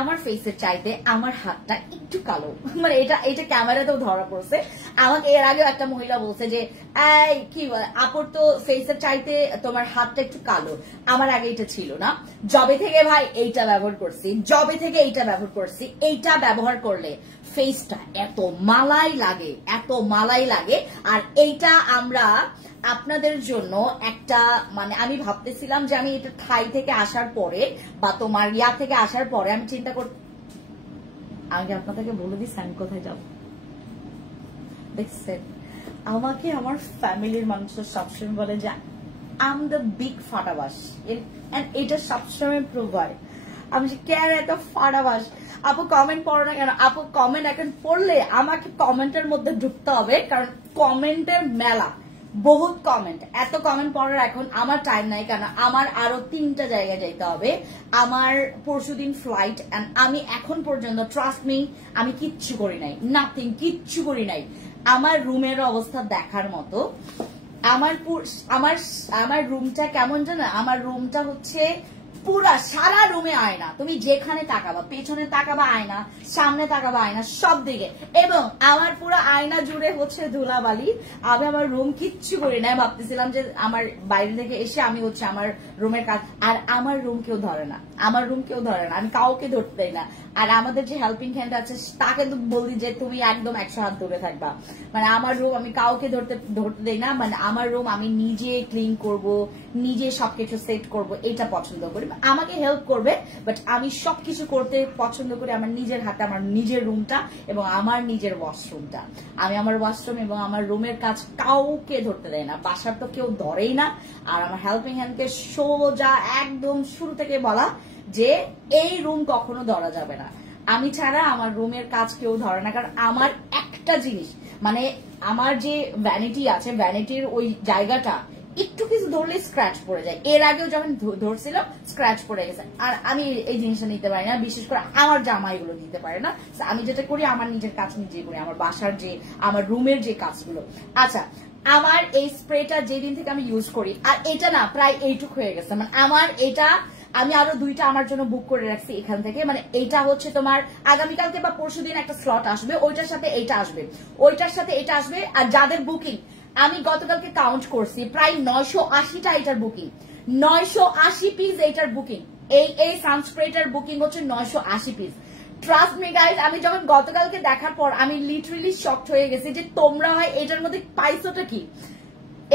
আমার ফেসের চাইতে আমার হাতটা একটু কালো, মানে এটা ক্যামেরাতেও ধরা পড়ছে। আমাকে এর আগেও একটা মহিলা বলছে যে এই কি আপুর তো ফেসের চাইতে তোমার হাতটা একটু কালো। আমার আগে এটা ছিল না, জবে থেকে ভাই এইটা ব্যবহার করছি, এইটা ব্যবহার করলে ফেসটা এত মালাই লাগে। আর এইটা আমরা আপনাদের জন্য একটা মানে আমি ভাবতেছিলাম যে আমি এটা থাই থেকে আসার পরে বা তোমার থেকে আসার পরে আমি চিন্তা আমি আপনাদেরকে বলে দিচ্ছি আমি কোথায় যাব। দেখছেন, আমাকে আমার ফ্যামিলির মানুষরা সবসময় বলে যে আই এম দ্য বিগ ফাটাবাস, এটা সবসময় প্রুভ হয়। আমি কেন এত ফাটাবাস? আপু কমেন্ট পড়ো না কেন? আপু কমেন্ট এখন পড়লে আমাকে কমেন্টের মধ্যে ঢুকতে হবে, কারণ কমেন্টের মেলা, বহুত কমেন্ট, এত কমেন্ট পড়ার এখন আমার টাইম নাই, কারণ আমার আরো 3টা জায়গায় যাইতে হবে। আমার পরশুদিন ফ্লাইট, এন্ড আমি এখন পর্যন্ত ট্রাস্ট মি আমি কিচ্ছু করি নাই, নাথিং, কিচ্ছু করি নাই। আমার রুমের অবস্থা দেখার মতো। আমার রুমটা কেমন জানো? আমার রুমটা হচ্ছে পুরা সারা রুমে আয়না, তুমি যেখানে তাকাবা, পেছনে তাকাবা আয়না, সামনে তাকাবা আয়না, সব দিকে। এবং আমার পুরো আয়না জুড়ে হচ্ছে ধুলাবালি। আমি আমার রুম কিচ্ছু করি না, ভাবতেছিলাম যে আমার বাইরে থেকে এসে আমি হচ্ছে আমার রুমের কাজ। আর আমার রুম কেউ ধরে না, আমার রুম কেউ ধরে না, আমি কাউকে ধরতে দেই না। আর আমাদের যে হেল্পিং হ্যান্ড আছে তাকে তো বলি যে তুমি একদম 100 হাত দূরে থাকবা। মানে আমার রুম আমি কাউকে ধরতে দেই না। মানে আমার রুম আমি নিজে ক্লিন করব, নিজে সবকিছু সেট করব, এটা পছন্দ করি। আমাকে হেল্প করবে, বাট আমি সবকিছু করতে পছন্দ করি আমার নিজের হাতে, আমার নিজের রুমটা এবং আমার নিজের ওয়াশরুমটা। আমি আমার ওয়াশরুম এবং আমার রুমের কাজ কাউকে ধরতে দেয় না, বাসার তো কেউ ধরেই না। আর আমার হেল্পিং হ্যান্ডকে সোজা একদম শুরু থেকে বলা যে এই রুম কখনো ধরা যাবে না, আমি ছাড়া আমার রুমের কাজ কেউ ধরে না। কারণ আমার একটা জিনিস, মানে আমার যে ভ্যানিটি আছে, ভ্যানিটির ওই জায়গাটা একটু কিছু ধরলে স্ক্র্যাচ পড়ে যায়। এর আগেও যখন ধরছিল স্ক্র্যাচ পড়ে গেছে। আর আমি এই জিনিসটা নিতে পারি না, বিশেষ করে আমার জামা এগুলো নিতে পারে না। আমি যেটা করি আমার নিজের কাজ নিজে করি, আমার বাসার যে আমার রুমের যে কাজগুলো। আচ্ছা, আমার এই স্প্রেটা যেদিন থেকে আমি ইউজ করি, আর এটা না প্রায় এইটুক হয়ে গেছে। মানে আমার এটা আমি আরো 2টা আমার জন্য বুক করে রাখছি এখান থেকে। মানে এইটা হচ্ছে তোমার আগামীকালকে বা পরশুদিন একটা স্লট আসবে, ওইটার সাথে এইটা আসবে, ওইটার সাথে এটা আসবে। আর যাদের বুকিং আমি গতকালকে কাউন্ট করছি, প্রায় 980টা এটার বুকিং, 980 পিস এইটার বুকিং। এই সানস্প্রেটার বুকিং হচ্ছে 980 পিস। ট্রাস্ট মি গাইজ, আমি যখন গতকালকে দেখার পর আমি লিটারেলি শকড হয়ে গেছি যে তোমরা হয় এটার মধ্যে পাইছোটা কি,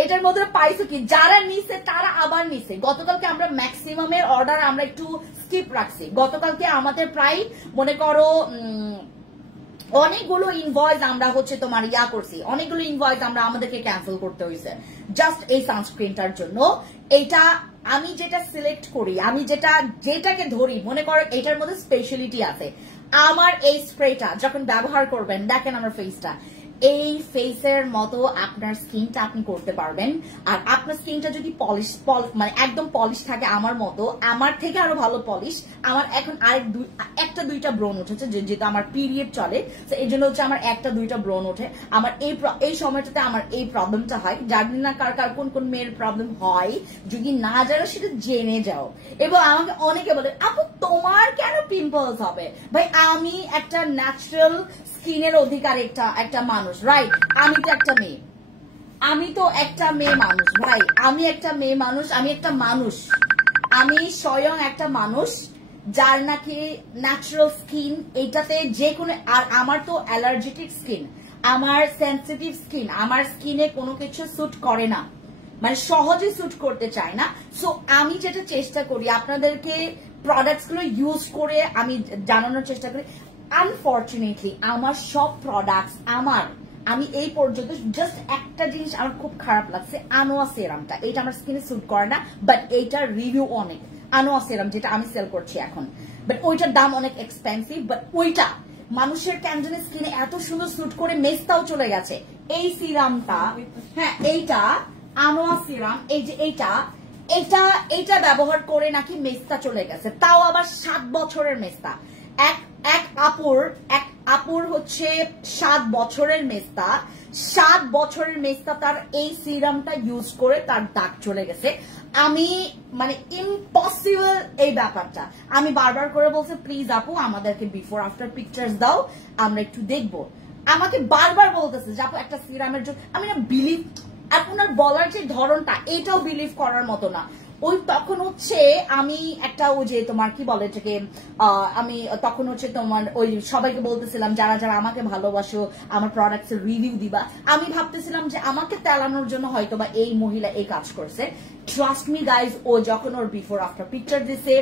এটার মধ্যে পাইছো কি। যারা নিছে তারা আবার নিছে। গতকালকে আমরা ম্যাক্সিমামের অর্ডার আমরা একটু স্কিপ রাখছি। গতকালকে আমাদের প্রায় মনে করো অনেকগুলো ইনভয়েস আমরা হচ্ছে তোমার করছি, অনেকগুলো ইনভয়েস আমরা আমাদেরকে ক্যান্সেল করতে হয়েছে জাস্ট এই সানস্ক্রিনটার জন্য। এটা আমি যেটা সিলেক্ট করি, আমি যেটাকে ধরি, মনে করো এটার মধ্যে স্পেশালিটি আছে। আমার এই স্প্রেটা যখন ব্যবহার করবেন, দেখেন আমার ফেসটা, এই ফেসের মতো আপনার স্কিনটা আপনি করতে পারবেন। আর আপনার স্কিনটা যদি পলিশ, মানে একদম পলিশ থাকে আমার মতো, আমার থেকে আরো ভালো পলিশ। আমার এখন একটা দুইটা ব্রণ উঠেছে, যেহেতু আমার পিরিয়ড চলে, তো এই জন্য হচ্ছে আমার একটা দুইটা ব্রণ ওঠে। আমার এই সময়টাতে আমার এই প্রবলেমটা হয়। জানি না কার কার কোন কোন মেয়ের প্রবলেম হয়, যদি না জানো সেটা জেনে যাও। এবং আমাকে অনেকে বলে আপু তোমার কেন পিম্পলস হবে? ভাই আমি একটা ন্যাচারাল স্কিনের অধিকার একটা মানুষ, রাইট? আমি তো একটা মেয়ে, আমি ভাই, আমি একটা মেয়ে মানুষ, আমি একটা মানুষ, আমি স্বয়ং একটা মানুষ যার নাকি ন্যাচারাল স্কিন। এটাতে যে কোনো, আর আমার তো অ্যালার্জেটিক স্কিন, আমার সেন্সিটিভ স্কিন, আমার স্কিনে কোনো কিছু স্যুট করে না, মানে সহজে স্যুট করতে চায় না। সো আমি যেটা চেষ্টা করি আপনাদেরকে প্রোডাক্টস গুলো ইউজ করে আমি জানানোর চেষ্টা করি। আনফর্চুনেটলি আমার সব প্রোডাক্টস আমি এই পর্যন্ত জাস্ট একটা জিনিস আমার খুব খারাপ লাগছে, আনোয়া সেরামটা। এটা আমার স্কিনে স্যুট করে না, বাট এইটার রিভিউ অনেক। আনোয়া সেরাম যেটা আমি সেল করছি এখন, বাট ওইটার দাম অনেক এক্সপেন্সিভ, বাট ওইটা মানুষের ক্যান্ডনের স্কিনে এত সুন্দর স্যুট করে, মেজটাও চলে গেছে। এই সিরামটা, হ্যাঁ এইটা আনোয়া সিরাম, এই যে এইটা ব্যবহার করে নাকি মেজটা চলে গেছে, তাও আবার 7 বছরের মেজটা। এক আপুর হচ্ছে 7 বছরের মেজটা, 7 বছরের মেজটা তার এই সিরামটা ইউজ করে তার দাগ চলে গেছে। আমি মানে ইম্পসিবল এই ব্যাপারটা। আমি বারবার করে বলছি প্লিজ আপু আমাদেরকে বিফোর আফটার পিকচার্স দাও, আমরা একটু দেখবো। আমাকে বারবার বলতেছে যে আপু একটা সিরামের জন্য, আমি না বিলিভ, আপনার বলার যে ধরনটা এটাও বিলিভ করার মতো না। ওই তখন হচ্ছে আমি একটা ওই যে তোমার কি বলে এটাকে, আমি তখন হচ্ছে তোমার ওই সবাইকে বলতেছিলাম যারা যারা আমাকে ভালোবাসো আমার প্রোডাক্টস এর রিভিউ দিবা। আমি ভাবতেছিলাম যে আমাকে তেলানোর জন্য হয়তো বা এই মহিলা এই কাজ করছে। ট্রাস্ট মি গাইজ, ও যখন ওর বিফোর আফটার পিকচার দিছে,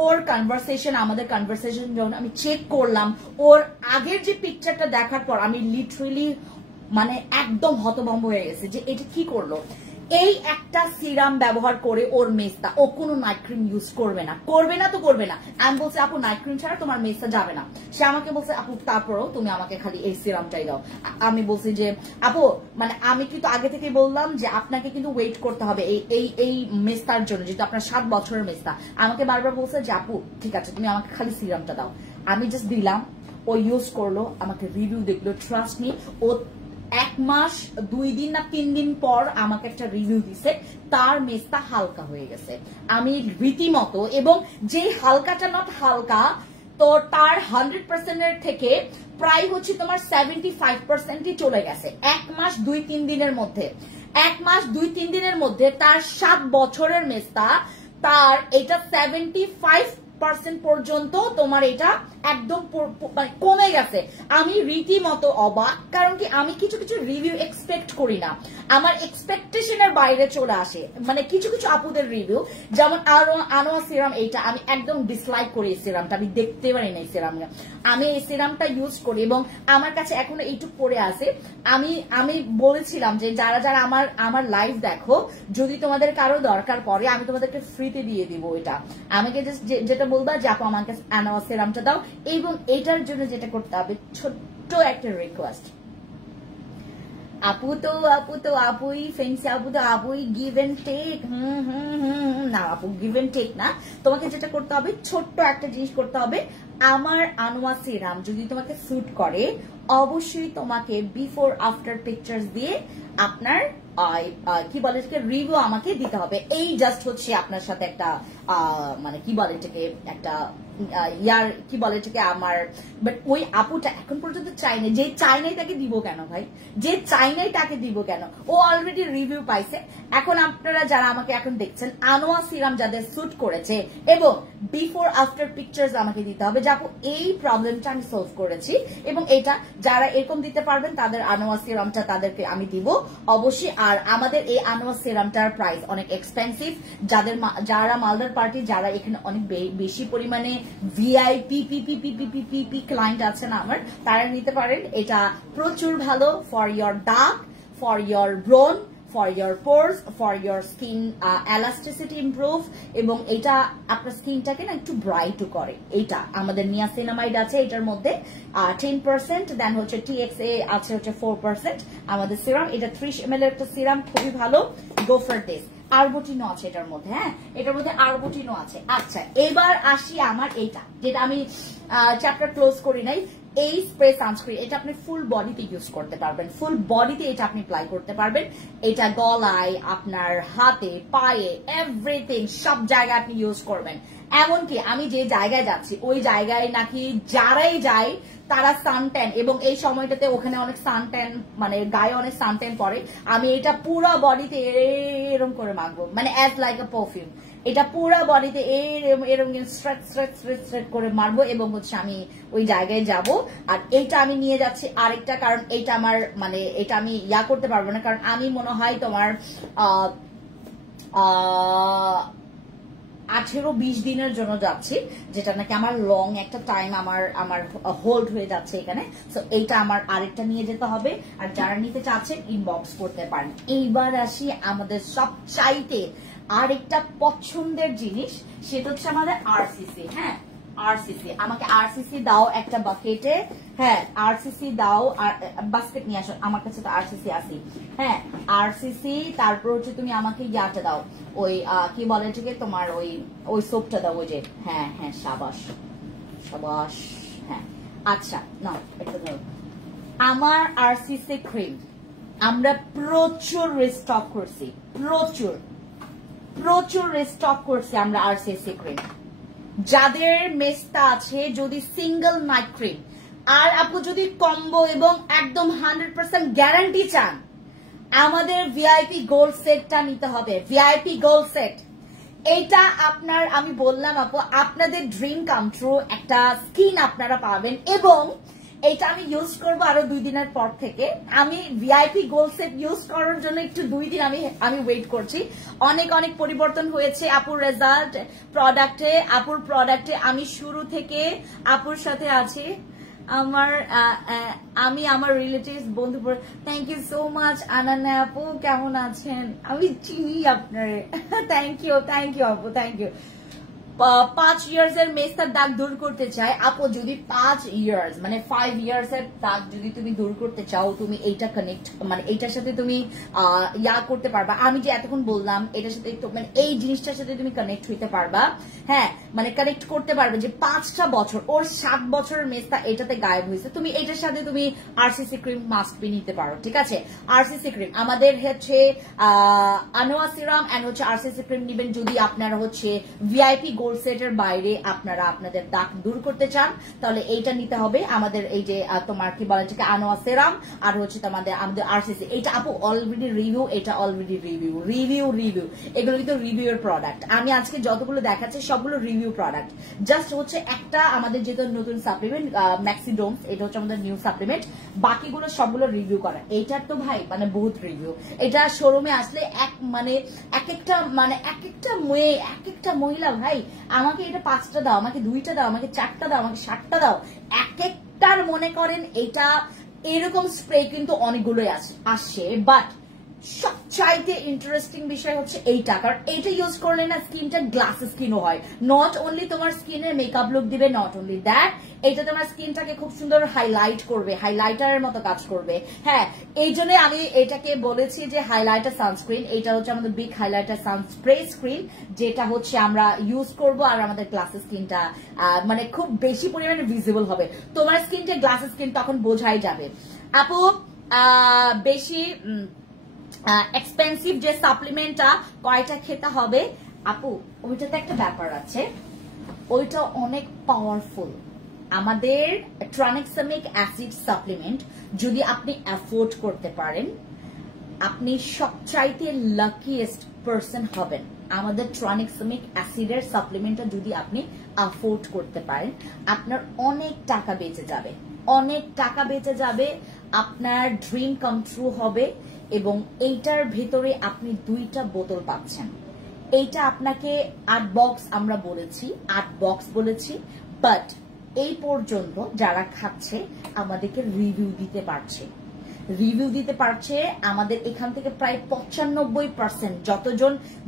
ওর কনভারসেশন, আমাদের কনভারসেশন যখন আমি চেক করলাম, ওর আগের যে পিকচারটা দেখার পর আমি লিটারেলি মানে একদম হতভম্ব হয়ে গেছে যে এটা কি করলো। এই একটা সিরাম ব্যবহার করে ওর মেজটা, ও কোনো নাইট ক্রিম ইউজ করবে না তো করবে না। আমি বলছি আপু নাইট ক্রিম ছাড়া তোমার মেজটা যাবে না। সে আমাকে বলছে আপু তারপরেও তুমি আমাকে খালি এই সিরামটাই দাও। আমি বলছি যে আপু মানে আমি কিন্তু আগে থেকে বললাম যে আপনাকে কিন্তু ওয়েট করতে হবে এই মেজটার জন্য, যেহেতু আপনার 7 বছরের মেজটা। আমাকে বারবার বলছে যে আপু ঠিক আছে তুমি আমাকে খালি সিরামটা দাও। আমি জাস্ট দিলাম, ও ইউজ করলো, আমাকে রিভিউ দেখলো। ট্রাস্ট মি, ও 1 মাস 2 দিন না 3 দিন পর আমাকে একটা রিভিউ দিছে, তার মেস্তা হালকা হয়ে গেছে। আমি রীতিমতো, এবং যে হালকাটা নট হালকা, তো তার 100% এর থেকে প্রায় হচ্ছে তোমার 75%ই চলে গেছে 1 মাস 2-3 দিনের মধ্যে। 1 মাস 2-3 দিনের মধ্যে তার 7 বছরের মেস্তা, তার এটা 75% পর্যন্ত তোমার এটা একদম কমে গেছে। আমি রীতিমতো অবাক, কারণ কি আমি কিছু কিছু রিভিউ এক্সপেক্ট করি না, আমার এক্সপেকটেশনের বাইরে চলে আসে। মানে কিছু কিছু আপুদের রিভিউ, যেমন আনোয়া সিরাম, এইটা আমি একদম ডিসলাইক করি। এই সিরামটা আমি দেখতে পারি না। এই সিরামটা আমি এই সিরামটা ইউজ করি এবং আমার কাছে এখনো এইটুক পড়ে আছে। আমি বলেছিলাম যে যারা যারা আমার লাইভ দেখো, যদি তোমাদের কারো দরকার পড়ে আমি তোমাদেরকে ফ্রিতে দিয়ে দিব। এটা আমাকে যেটা বলবা যে আপু আমাকে আনোয়া সিরামটা দাও, এবং এটার জন্য যেটা করতে হবে ছোট্ট একটা রিকোয়েস্ট, আপু তো আপুই ফেন্সি, আপু তো আপুই গিভ এন্ড টেক। না আপু, গিভ এন্ড টেক না, তোমাকে যেটা করতে হবে ছোট্ট একটা জিনিস করতে হবে। আমার আনোয়া সিরাম যদি তোমাকে স্যুট করে, অবশ্যই তোমাকে বিফোর আফটার পিকচার্স দিয়ে আপনার কি বলে রিভিউ আমাকে দিতে হবে। এই জাস্ট হচ্ছে আপনার সাথে একটা মানে কি বলে এটাকে একটা ইয়ার কি বলে এটাকে আমার। বাট ওই আপুটা এখন পর্যন্ত চাই না, যে চাই নাই তাকে দিব কেন ভাই? যে চাই নাই তাকে দিব কেন? ও অলরেডি রিভিউ পাইছে। এখন আপনারা যারা আমাকে এখন দেখছেন, আনোয়া সিরাম যাদের স্যুট করেছে এবং বিফোর আফটার পিকচার্স আমাকে দিতে হবে যে আপু এই প্রবলেমটা আমি সলভ করেছি, এবং এটা যারা এরকম দিতে পারবেন তাদের আনোয়া সিরামটা তাদেরকে আমি দিব অবশ্যই। আর আমাদের এই আনোয়া সিরামটার প্রাইস অনেক এক্সপেন্সিভ। যারা মালদার পার্টি, যারা এখানে অনেক বেশি পরিমাণে ভিআইপি ক্লায়েন্ট আছেন আমার, তারা নিতে পারেন। এটা প্রচুর ভালো for your dark, for your brown, for your pores, for your skin elasticity improve, এবং এটা আপনার স্কিনটাকে না একটু ব্রাইট করে। এটা আমাদের নিয়াসিনামাইড আছে এটার মধ্যে 10%, দেন হচ্ছে TXA আছে হচ্ছে 4% আমাদের সিরাম। এটা 30 ml এর একটা সিরাম, খুবই ভালো। Go for this. আরবুটিনো আছে এটার মধ্যে, হ্যাঁ এটার মধ্যে আরবুটিনো আছে। আচ্ছা এবার আসি আমার এইটা, যেটা আমি চ্যাপ্টার ক্লোজ করি নাই, এই স্প্রে সানস্ক্রিন। এটা আপনি ফুল বডিতে ইউজ করতে পারবেন, ফুল বডিতে এটা আপনি অ্যাপ্লাই করতে পারবেন। এটা গলায়, আপনার হাতে, পায়ে, এভরিথিং সব জায়গায় আপনি ইউজ করবেন। এমনকি আমি যে জায়গায় যাচ্ছি ওই জায়গায় নাকি যারাই যায় তারা সানট্যান, এবং এই সময়টাতে ওখানে অনেক সানট্যান, মানে গায়ে অনেক সানট্যান পড়ে। আমি এটা পুরো বডিতে এরকম করে মাখবো, মানে অ্যাজ লাইক আ পারফিউম। এটা পুরো বডিতে এরকম স্ট্রেট করে মারবো, এবং হচ্ছে আমি ওই জায়গায় যাব। আর এইটা আমি নিয়ে যাচ্ছি আরেকটা, কারণ এইটা আমার মানে এটা আমি ইয়া করতে পারবো না, কারণ আমি মনে হয় তোমার 18-20 দিনের জন্য যাচ্ছি, যেটা নাকি আমার লং একটা টাইম আমার হোল্ড হয়ে যাচ্ছে এখানে। সো এইটা আমার আরেকটা নিয়ে যেতে হবে। আর যারা নিতে চাচ্ছেন ইনবক্স করতে পারেন। এইবার আসি আমাদের সবচাইতে আরেকটা পছন্দের জিনিস, সেটা হচ্ছে আমাদের আরসিসি। হ্যাঁ আরসিসি, আমাকে আরসিসি দাও একটা বাকেটে। হ্যাঁ আরসিসি দাও, আর বাস্কেট নিয়ে আসো, আমার কাছে তো আরসিসি আছে। হ্যাঁ আরসিসি, তারপর হচ্ছে তুমি আমাকে ইয়াটা দাও, ওই কি বলে ঠিক তোমার ওই সোপটা দাও, ওই যে হ্যাঁ হ্যাঁ সাবাস সাবাস। হ্যাঁ আচ্ছা না এটা দাও। আমার আরসিসি ক্রিম আমরা প্রচুর রিস্টক করছি, প্রচুর রিস্টক করছি আমরা আরসিসি ক্রিম। যাদের মেস্তা আছে, যদি সিঙ্গেল নাইট ক্রিম, আর আপু যদি কম্বো এবং একদম 100% গ্যারান্টি চান, আমাদের ভিআইপি গোল্ড সেটটা নিতে হবে। ভিআইপি গোল্ড সেট এইটা আপনার, আমি বললাম আপু আপনাদের ড্রিম কাম ট্রু একটা স্কিন আপনারা পাবেন, এবং এটা আমি ইউজ করবো আরো 2 দিনের পর থেকে। আমি ভিআইপি গোল্ড সেট ইউজ করার জন্য একটু 2 দিন আমি ওয়েট করছি। অনেক অনেক পরিবর্তন হয়েছে আপুর রেজাল্ট প্রোডাক্টে। আপুর প্রোডাক্টে আমি শুরু থেকে আপুর সাথে আছি। আমি আমার রিলেটিভস বন্ধু, থ্যাংক ইউ সো মাচ আনান্না আপু, কেমন আছেন? আমি চিনি আপনারে। থ্যাংক ইউ আপু, থ্যাংক ইউ। 5 ইয়ার্স এর মেস্তার দাগ দূর করতে চাই আপু, যদি 5 ইয়ার্স মানে 5 ইয়ার্স এর দাগ যদি তুমি দূর করতে চাও, তুমি এইটা কানেক্ট মানে এইটার সাথে তুমি ইয়া করতে পারবা। আমি যে এতক্ষণ বললাম এটার সাথে মানে এই জিনিসটার সাথে তুমি কানেক্ট হইতে পারবা। হ্যাঁ, মানে কানেক্ট করতে পারবে যে 5টা বছর ওর 7 বছরের মেস্তা এটাতে গায়েব হয়েছে, তুমি এটার সাথে তুমি আরসিসি ক্রিম মাস্ট বি নিতে পারো। ঠিক আছে, আরসিসি ক্রিম আমাদের হচ্ছে আনোয়া সিরাম এন্ড হচ্ছে আরসিসি ক্রিম নিবেন যদি আপনারা হচ্ছে ভিআইপি গোল্ড সেটের বাইরে আপনারা আপনাদের দাগ দূর করতে চান, তাহলে এইটা নিতে হবে। আমাদের এই যে তোমার কি বলে এটাকে আনোয়া সিরাম আর হচ্ছে তোমাদের আমাদের আরসিসি, এটা আপু অলরেডি রিভিউ, এটা অলরেডি রিভিউ এগুলো কিন্তু রিভিউ এর প্রোডাক্ট। আমি আজকে যতগুলো দেখাচ্ছি সবগুলো রিভিউ প্রোডাক্ট। জাস্ট হচ্ছে একটা আমাদের যেহেতু নতুন সাপ্লিমেন্ট ম্যাক্সিডোমস, এটা হচ্ছে আমাদের নিউ সাপ্লিমেন্ট, বাকিগুলো সবগুলো রিভিউ করা। এইটার তো ভাই মানে বহুত রিভিউ। এটা শোরুমে আসলে এক একটা মহিলা ভাই আমাকে এটা 5টা দাও, আমাকে 2টা দাও, আমাকে 4টা দাও, আমাকে 7টা দাও, এক একটার মনে করেন এটা এরকম স্প্রে কিন্তু অনেকগুলোই আসছে। বাট সবচাইতে ইন্টারেস্টিং বিষয় হচ্ছে এইটা, কারণ এইটা ইউজ করলে না স্কিনটা গ্লাস স্কিনও হয়। নট অনলি তোমার স্কিনের মেকআপ লুক দিবে, নট অনলি দ্যাট, এটা তোমার স্কিনটাকে খুব সুন্দর হাইলাইট করবে, হাইলাইটারের মতো কাজ করবে। হ্যাঁ, এই জন্য আমি এটাকে বলেছি যে হাইলাইটার সানস্ক্রিন। এটা হচ্ছে আমাদের বিগ হাইলাইটার সানস্প্রে স্ক্রিন, যেটা হচ্ছে আমরা ইউজ করব আর আমাদের গ্লাস স্কিনটা মানে খুব বেশি পরিমাণে ভিজিবল হবে। তোমার স্কিনটা গ্লাস স্কিন তখন বোঝাই যাবে। আপু বেশি এক্সপেন্সিভ যে সাপ্লিমেন্টটা কয়টা খেতে হবে আপু, ওইটাতে একটা ব্যাপার আছে, ওইটা অনেক পাওয়ারফুল। আমাদের ট্রানেক্সামিক অ্যাসিড সাপ্লিমেন্ট যদি আপনি অ্যাফোর্ড করতে পারেন, আপনি সবচাইতে লাকিয়েস্ট পারসন হবেন। আমাদের ট্রানেক্সামিক অ্যাসিডের সাপ্লিমেন্টটা যদি আপনি অ্যাফোর্ড করতে পারেন, আপনার অনেক টাকা বেঁচে যাবে, অনেক টাকা বেঁচে যাবে, আপনার ড্রিম কাম ট্রু হবে। এবং এইটার ভেতরে আপনি 2টা বোতল পাচ্ছেন। এইটা আপনাকে 8 বক্স আমরা বলেছি, 8 বক্স বলেছি, বাট এই পর্যন্ত যারা খাচ্ছে আমাদেরকে রিভিউ দিতে পারছে। আমাদের এখান থেকে প্রায় 95%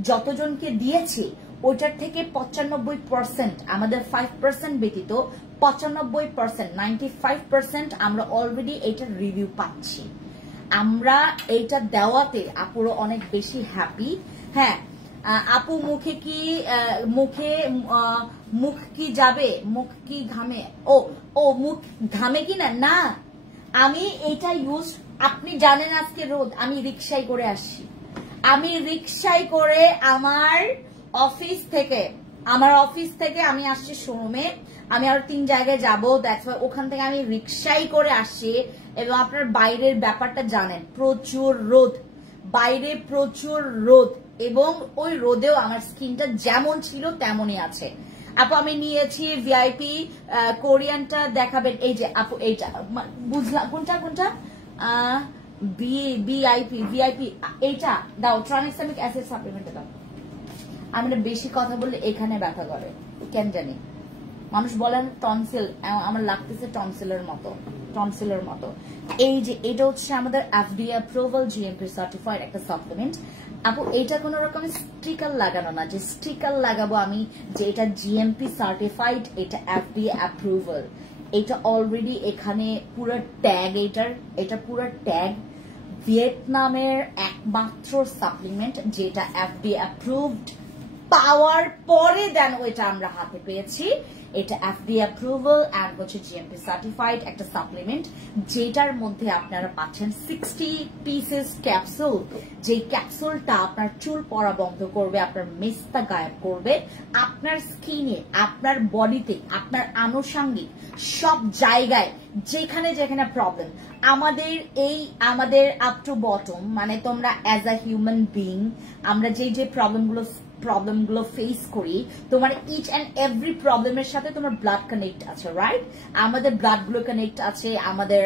যতজনকে দিয়েছি ওইটার থেকে 95% আমাদের 5% ব্যতীত 95% 95% আমরা অলরেডি এইটার রিভিউ পাচ্ছি। আমরা এইটা দেওয়াতে আপুরও অনেক বেশি হ্যাপি। হ্যাঁ আপু, মুখ কি যাবে, মুখ কি ঘামে? ও মুখ ঘামে কিনা? না, আমি এটা ইউজ, আপনি জানেন আজকে রোদ, আমি রিক্সায় করে আসছি, আমার অফিস থেকে আমি আসছি শোরুমে, আমি আরো 3 জায়গায় যাবো, ওখান থেকে আমি রিক্সায় করে আসছি। এবং আপনার বাইরের ব্যাপারটা জানেন, প্রচুর রোদ, বাইরে প্রচুর রোদ, এবং ওই রোদেও আমার স্কিনটা যেমন ছিল তেমনই আছে। আপু আমি নিয়েছি ভিআইপি কোরিয়ানটা দেখাবেন, এই যে আপু এইটা বুঝলাম কোনটা ভিআইপি এইটা দাও, ট্রানেক্সামিক অ্যাসিড সাপ্লিমেন্ট দাও। আমি বেশি কথা বললে এখানে ব্যথা করে কেন জানি, মানুষ বলেন টনসিল, আমার লাগতেছে টনসিলের মতো। এই যে এটা হচ্ছে আমাদের এফডিএ অ্যাপ্রুভাল জিএমপি সার্টিফাইড একটা সাপ্লিমেন্ট। আপু এটা কোন রকমের স্টিকার লাগানো না যে স্টিকার লাগাবো আমি যে এটা জিএমপি সার্টিফাইড, এটা এফডিএ অ্যাপ্রুভাল, এটা অলরেডি এখানে পুরো ট্যাগ, এটা পুরো ট্যাগ। ভিয়েতনামের একমাত্র সাপ্লিমেন্ট যেটা এফডিএ অ্যাপ্রুভড পাওয়ার পরে দেন ওইটা আমরা হাতে পেয়েছি। এটা এফডিএ অ্যাপ্রুভাল এন্ড হচ্ছে জিএমপি সার্টিফাইড একটা সাপ্লিমেন্ট, যেটার মধ্যে আপনারা পাচ্ছেন 60 পিসেস ক্যাপসুল। যে ক্যাপসুলটা আপনার চুল পড়া বন্ধ করবে, আপনার মেস্তা গায়েব করবে, আপনার স্কিনে, আপনার বডিতে, আপনার আনুষঙ্গিক সব জায়গায় যেখানে প্রবলেম, আমাদের আপ টু বটম, মানে তোমরা অ্যাজ আ হিউম্যান বিং আমরা যে প্রবলেমগুলো ফেস করি, তোমার ইচ অ্যান্ড এভরি প্রবলেমের সাথে তোমার ব্লাড কানেক্ট আছে, রাইট? আমাদের ব্লাড গুলো কানেক্ট আছে, আমাদের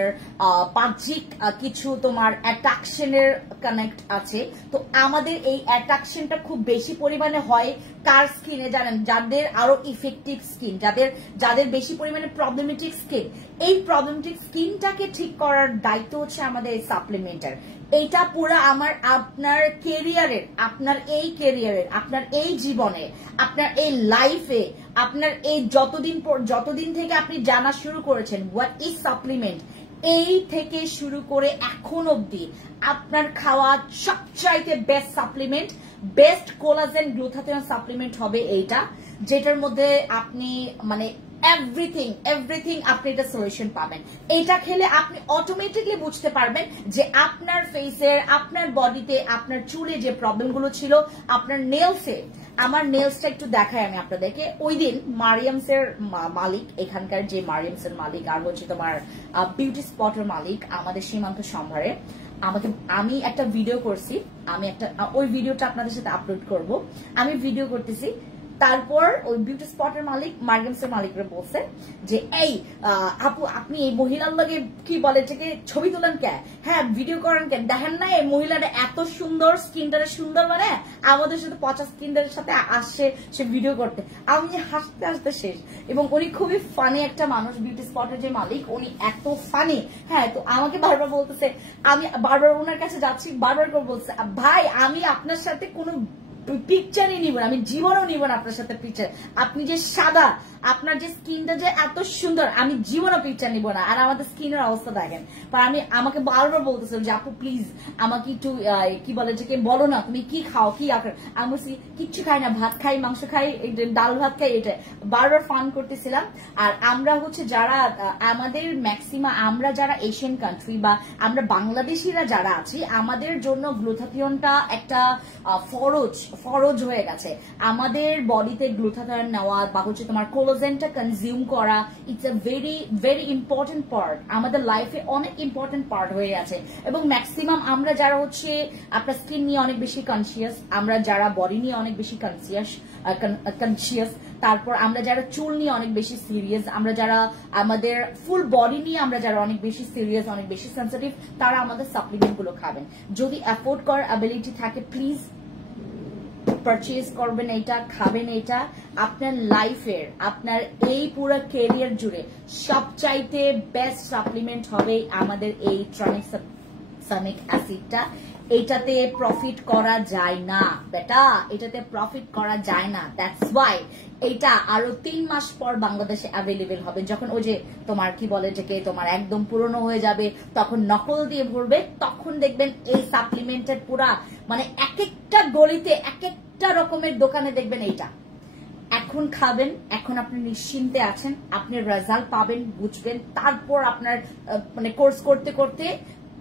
বাহ্যিক কিছু তোমার অ্যাট্রাকশনের কানেক্ট আছে। তো আমাদের এই অ্যাট্রাকশনটা খুব বেশি পরিমাণে হয় কার স্কিনে জানেন? যাদের আরো ইফেক্টিভ স্কিন, যাদের বেশি পরিমাণে প্রবলেমেটিক স্কিন, এই প্রবলেমেটিক স্কিনটাকে ঠিক করার দায়িত্ব হচ্ছে আমাদের এই সাপ্লিমেন্টের। এইটা পুরো আপনার এই ক্যারিয়ারের, আপনার আপনার এই জীবনে, আপনার এই লাইফে, আপনার এই যতদিন থেকে আপনি জানা শুরু করেছেন হোয়াট ইজ সাপ্লিমেন্ট, এই থেকে শুরু করে এখন অবধি আপনার খাওয়া সবচাইতে best supplement, best collagen glutathione supplement হবে এইটা, যেটার মধ্যে আপনি মানে এভরিথিং আপনি এটা সলিউশন পাবেন। এটা খেলে আপনি অটোমেটিকলি বুঝতে পারবেন যে আপনার ফেসের, আপনার বডিতে, আপনার চুলে যে প্রবলেমগুলো ছিল, আপনার নেলসে, আমার নেলসটা একটু দেখাই আমি আপনাদেরকে। ওই দিন মারিয়ামসের মালিক, এখানকার যে মারিয়ামসের মালিক আর হচ্ছে তোমার বিউটি স্পটের মালিক আমাদের সীমান্ত সম্ভারে, আমি একটা ভিডিও করছি, আমি একটা ওই ভিডিওটা আপনাদের সাথে আপলোড করব। আমি ভিডিও করতেছি, তারপর ওই বিউটি স্পটের মালিক মার্গেমসের মালিকরা বলছে যে এই আপু আপনি এই মহিলার লগে কি বলে এটাকে ছবি তোলেন কে, হ্যাঁ ভিডিও করেন কেন, দেখেন না এই মহিলাটা এত সুন্দর, স্কিনটা সুন্দর, মানে আমাদের সাথে 50 স্কিনটার সাথে আসছে সে ভিডিও করতে। আমি হাসতে হাসতে শেষ। এবং উনি খুবই ফানি একটা মানুষ, বিউটি স্পটের যে মালিক উনি এত ফানি। হ্যাঁ, তো আমাকে বারবার বলতেছে, আমি বারবার ওনার কাছে যাচ্ছি, বারবার করে বলছে ভাই আমি আপনার সাথে কোনো পিকচারই নিব না, আমি জীবনেও নিব না আপনার সাথে পিকচার, আপনি যে সাদা, আপনার যে স্কিনটা যে এত সুন্দর, আমি জীবনও পিকচার নিব না। আর আমাদের স্কিনের অবস্থা দেখেন। আমাকে বারবার বলতেছে যে আপু প্লিজ আমাকে একটু কি বলে যে বলো না তুমি কি খাও, কি আমি বলছি কিচ্ছু খাই না, ভাত খাই, মাংস খাই, ডাল ভাত খাই, এটা বারবার ফান করতেছিলাম। আর আমরা হচ্ছে যারা আমাদের ম্যাক্সিমাম আমরা যারা এশিয়ান কান্ট্রি বা আমরা বাংলাদেশিরা যারা আছি, আমাদের জন্য গ্লুটাথিয়নটা একটা ফরজ হয়ে গেছে। আমাদের বডিতে গ্লুটাথিয়ন নেওয়া বা হচ্ছে তোমার কোলাজেনটা কনজিউম করা, it's a very important part, আমাদের লাইফে অনেক ইম্পর্টেন্ট পার্ট হয়ে গেছে। এবং ম্যাক্সিমাম আমরা যারা হচ্ছে আপনার স্কিন নিয়ে অনেক বেশি কনসিয়াস, আমরা যারা বডি নিয়ে অনেক বেশি কনসিয়াস, তারপর আমরা যারা চুল নিয়ে অনেক বেশি সিরিয়াস, আমরা যারা আমাদের ফুল বডি নিয়ে আমরা যারা অনেক বেশি সিরিয়াস, অনেক বেশি সেন্সিটিভ, তারা আমাদের সাপ্লিমেন্ট গুলো খাবেন। যদি অ্যাফোর্ড করার অ্যাবিলিটি থাকে প্লিজ পারচেজ করবেন, এইটা খাবেন। এইটা আপনার লাইফের, আপনার এই পুরো ক্যারিয়ার জুড়ে সবচাইতে বেস্ট সাপ্লিমেন্ট হবে আমাদের এই ট্রানএক্সামিক অ্যাসিডটা। এটাতে প্রফিট করা যায় না বেটা, এটাতে প্রফিট করা যায় না। দ্যাটস ওয়াই এটা আরো 3 মাস পর বাংলাদেশে অ্যাভেলেবেল হবে। যখন ওই যে তোমার কি বলে যে তোমার একদম পুরনো হয়ে যাবে, তখন নকল দিয়ে ভরবে, তখন দেখবেন এই সাপ্লিমেন্টের পুরা মানে এক একটা গলিতে এক একটা রকমের দোকানে দেখবেন এইটা। এখন খাবেন, এখন আপনি নিশ্চিন্তে আছেন, আপনি রেজাল্ট পাবেন, বুঝবেন। তারপর আপনার মানে কোর্স করতে করতে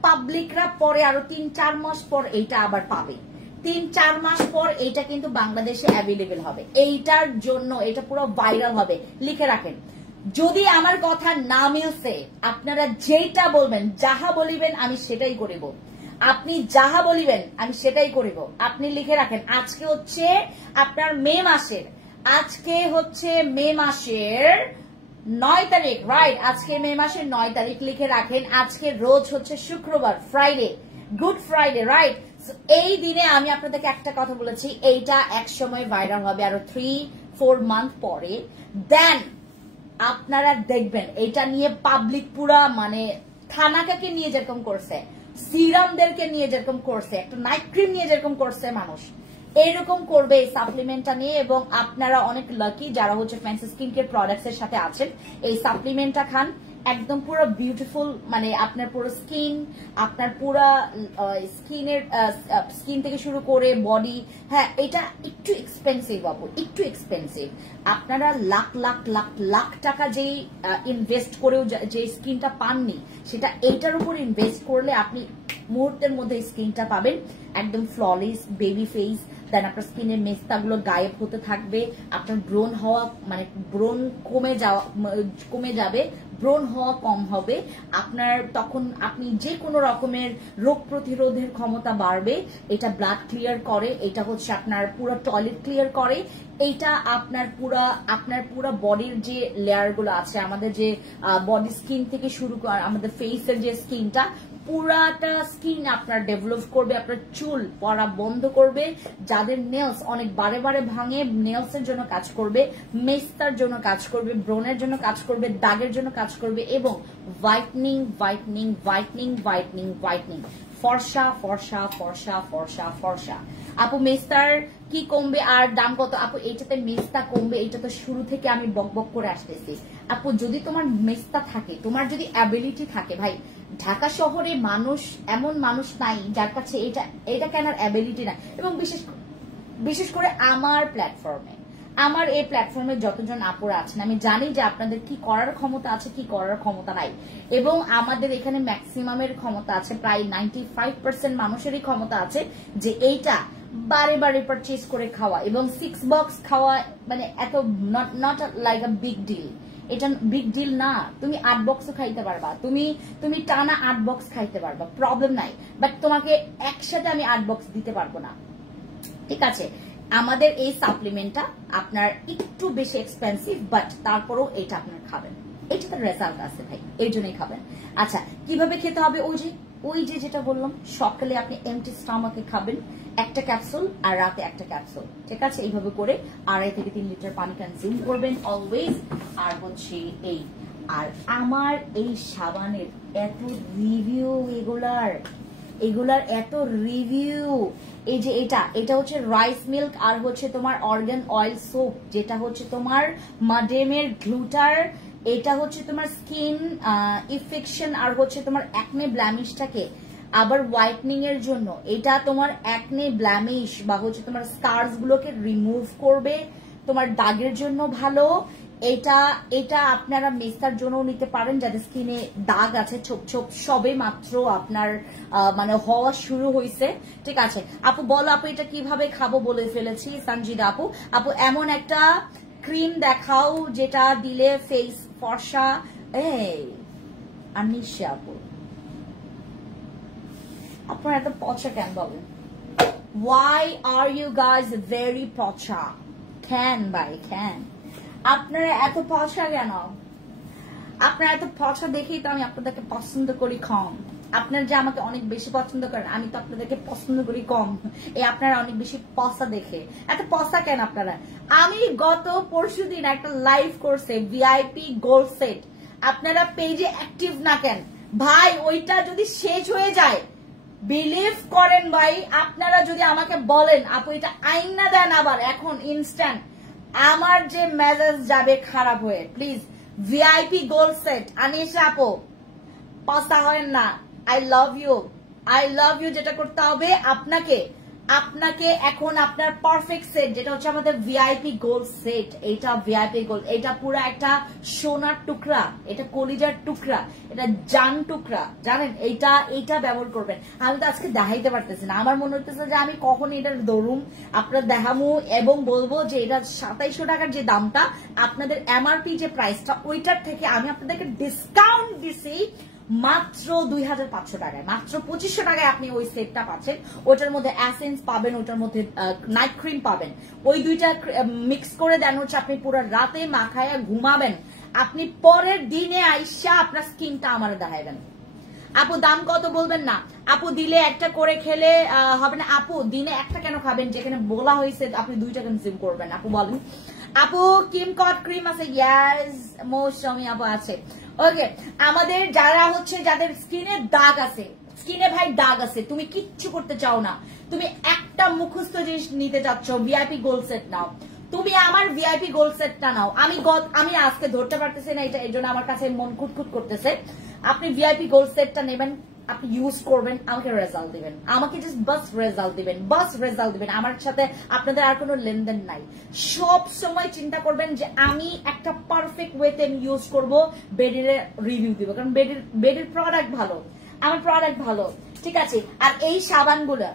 পাবলিকরা পরে আরো 3-4 মাস পর এইটা আবার পাবে। 3-4 মাস পর এইটা কিন্তু বাংলাদেশে অ্যাভেলেবেল হবে। এইটার জন্য এটা পুরো ভাইরাল হবে। লিখে রাখেন, যদি আমার কথা না মিলছে আপনারা যেটা বলবেন, যাহা বলিবেন আমি সেটাই করিব, আপনি যাহা বলিবেন আমি সেটাই করিব। আপনি লিখে রাখেন, আজকে হচ্ছে আপনার মে মাসের 9 তারিখ, রাইট? আজকে মে মাসের 9 তারিখ লিখে রাখেন। আজকে রোজ হচ্ছে শুক্রবার, ফ্রাইডে, গুড ফ্রাইডে, রাইট? এই দিনে আমি আপনাদেরকে একটা কথা বলেছি, এইটা এক সময় ভাইরাল হবে আরো 3-4 মান্থ পরে। দেন আপনারা দেখবেন এটা নিয়ে পাবলিক পুরা মানে থানাকাকে নিয়ে যেরকম করছে, সিরামদেরকে নিয়ে যেরকম করছে, একটা নাইট ক্রিম নিয়ে যেরকম করছে মানুষ, এইরকম করবে এই সাপ্লিমেন্টটা নিয়ে। এবং আপনারা অনেক লাকি যারা হচ্ছে ফ্যান্সি স্কিন কেয়ার প্রোডাক্টস এর সাথে আছেন। এই সাপ্লিমেন্টটা খান, একদম পুরো বিউটিফুল, মানে আপনার পুরো স্কিন, আপনার পুরো স্কিন থেকে শুরু করে বডি। হ্যাঁ, এটা একটু এক্সপেন্সিভ বাবু, একটু এক্সপেন্সিভ। আপনারা লাখ লাখ লাখ লাখ টাকা যেই ইনভেস্ট করেও যে স্কিনটা পাননি, সেটা এইটার উপর ইনভেস্ট করলে আপনি মুহূর্তের মধ্যে স্কিনটা পাবেন একদম ফ্ললেস, বেবি ফেস। দেন আপনার স্কিনের মেস্তাগুলো গায়েব হতে থাকবে, আপনার ব্রণ হওয়া মানে ব্রণ কমে যাবে, ব্রণ হওয়া কম হবে আপনার। তখন আপনি যে কোনো রকমের রোগ প্রতিরোধের ক্ষমতা বাড়বে। এটা ব্লাড ক্লিয়ার করে, এটা হচ্ছে আপনার পুরো টয়লেট ক্লিয়ার করে। এইটা আপনার পুরো বডির যে লেয়ার গুলো আছে, আমাদের যে বডি স্কিন থেকে শুরু করে আমাদের ফেসের যে স্কিনটা, পুরাটা স্কিন আপনার ডেভেলপ করবে, আপনার চুল পড়া বন্ধ করবে, যাদের নেলস অনেক বারে বারে ভাঙে নেলস এর জন্য কাজ করবে, মেস্তার জন্য কাজ করবে, ব্রনের জন্য কাজ করবে, দাগের জন্য কাজ করবে, এবং whitening whitening whitening whitening whitening, ফর্সা ফর্সা ফর্সা ফর্সা ফর্সা। আপু মেস্তার কি কমবে আর দাম কত? আপু এইটাতে মেস্তা কমবে, এটা তো শুরু থেকে আমি বক বক করে আসতেছি। আপু যদি তোমার মেস্তা থাকে, তোমার যদি অ্যাবিলিটি থাকে, ভাই ঢাকা শহরে এমন মানুষ নাই যার কাছে এটা কেনার অ্যাবিলিটি না। এবং বিশেষ করে আমার এই প্ল্যাটফর্মে যতজন আপুরা আছেন, আমি জানি যে আপনাদের কি করার ক্ষমতা আছে, কি করার ক্ষমতা নাই। এবং আমাদের এখানে ম্যাক্সিমামের ক্ষমতা আছে, প্রায় 95% মানুষেরই ক্ষমতা আছে যে এইটা বারে বারে পারচেজ করে খাওয়া এবং 6 বক্স খাওয়া, মানে এত not like a big deal. এটা বিগ ডিল না, তুমি 8 বক্সও খাইতে পারবা, তুমি টানা 8 বক্স খাইতে পারবা, প্রবলেম নাই। বাট তোমাকে একসাথে আমি 8 বক্স দিতে পারবো না, ঠিক আছে? আমাদের এই সাপ্লিমেন্টটা আপনার একটু বেশি এক্সপেন্সিভ, বাট তারপরেও এটা আপনার খাবেন, এটাতে রেজাল্ট আছে ভাই, এই জন্যই খাবেন। আচ্ছা, কিভাবে খেতে হবে? ওই যে যেটা বললাম, সকালে আপনি এমটি স্টমাকে খাবেন একটা ক্যাপসুল, আর রাতে একটা ক্যাপসুল, ঠিক আছে? এইভাবে করে 2.5 থেকে 3 লিটার পানি কনজিউম করবেন অলওয়েজ। আর হচ্ছে আর আমার এই সাবানের এত রিভিউ, এগুলার এত রিভিউ। এই যে এটা হচ্ছে রাইস মিল্ক, আর হচ্ছে তোমার অর্গান অয়েল সোপ, যেটা হচ্ছে তোমার মাডেমের গ্লুটার, এটা হচ্ছে তোমার স্কিন ইনফেকশন আর হচ্ছে তোমার অ্যাকনে ব্ল্যামিশটাকে আবার হোয়াইটনিং এর জন্য, এটা তোমার অ্যাকনে ব্ল্যামিশ বা হচ্ছে তোমার স্কার্স গুলোকে রিমুভ করবে, তোমার দাগের জন্য ভালো। এটা আপনারা মেস্তার জন্য নিতে পারেন, যাদের স্কিনে দাগ আছে, ছোপ ছোপ সবে মাত্র আপনার মানে হওয়া শুরু হয়েছে, ঠিক আছে? আপু বলো, আপু এটা কিভাবে খাবো? বলে ফেলেছি সঞ্জিদা আপু এমন একটা ক্রিম দেখাও যেটা দিলে ফেস ফর্সা। আনিশা আপু, আপনারা এত পচা কেন বলেন? Why are you guys very পচা? কেন আপনারা এত পচা কেন? আপনারা এত পচা দেখেই তো আমি আপনাদেরকে পছন্দ করি কম। আপনারা যে আমাকে অনেক বেশি পছন্দ করেন, আমি তো আপনাদেরকে পছন্দ করি কম। আপনারা অনেক বেশি পচা দেখে এত পচা কেন আপনারা? আমি গত পরশুদিন একটা লাইভ করছে ভিআইপি গোল্ড সেট, আপনারা পেজে অ্যাক্টিভ না কেন ভাই? ওইটা যদি শেষ হয়ে যায়, বিলিভ করেন ভাই, আপনারা যদি আমাকে বলেন আপু এটা আইনা দেন আবার এখন ইনস্ট্যান্ট, আমার যে মেজাজ যাবে খারাপ হয়ে। Please VIP gold set Anisha আপু, পচা হয় না। I love you. যেটা করতে হবে আপনাকে এখন আপনার পারফেক্ট সেট, যেটা হচ্ছে আমাদের ভিআইপি গোল্ড সেট, এটা ভিআইপি গোল্ড, এটা পুরো একটা সোনার টুকরা, এটা কলিজার টুকরা, এটা জান টুকরা, জানেন? এইটা ব্যবহার করবেন। আমি তো আজকে দেখাইতে পারতেছি না, আমার মনে হচ্ছে যে আমি কখন এটার দরুম আপনার দেখামু এবং বলবো যে এটা 2700 টাকার যে দামটা, আপনাদের এমআরপি যে প্রাইসটা, ওইটার থেকে আমি আপনাদেরকে ডিসকাউন্ট দিছি মাত্র 2500 টাকায়, মাত্র 2500 টাকায় আপনি ওই সেটটা পাচ্ছেন। ওটার মধ্যে এসেন্স পাবেন, ওটার মধ্যে নাইট ক্রিম পাবেন, ওই দুইটা মিক্স করে দেন হচ্ছে আপনি পুরো রাতে মাখায়া ঘুমাবেন, আপনি পরের দিনে আইসা আপনার স্কিনটা আমার দেখাবেন। আপু দাম কত বলবেন না? আপু দিলে একটা করে খেলে হবে না? আপু দিনে একটা কেন খাবেন, যেখানে বলা হয়েছে আপনি 2টা কনজিউম করবেন? আপু বলেন। আপু কিমকট ক্রিম আছে? ইয়াস, মৌসুমি আপু আছে। ওকে, আমাদের যাদের স্কিনে দাগ আছে, স্কিনে ভাই দাগ আছে, তুমি কিচ্ছু করতে চাও না, তুমি একটা মুখস্থ জিনিস নিতে চাচ্ছ, ভিআইপি গোল্ড সেট নাও। তুমি আমার ভিআইপি গোল্ড সেটটা নাও। আমি আজকে ধরতে পারতেছি না এটা, এই জন্য আমার কাছে মন খুঁতখুত করতেছে। আপনি ভিআইপি গোল্ড সেটটা নেবেন, আপনি ইউজ করবেন, আমাকে রেজাল্ট দিবেন, আমাকে জাস্ট বাস রেজাল্ট দিবেন। আমার সাথে আপনাদের আর কোনো লেনদেন নাই। সব সময় চিন্তা করবেন যে আমি একটা পারফেক্ট ওয়েতে আমি ইউজ করবো, বেডের রিভিউ দিব, কারণ বেডের প্রোডাক্ট ভালো, আমার প্রোডাক্ট ভালো, ঠিক আছে? আর এই সাবানগুলো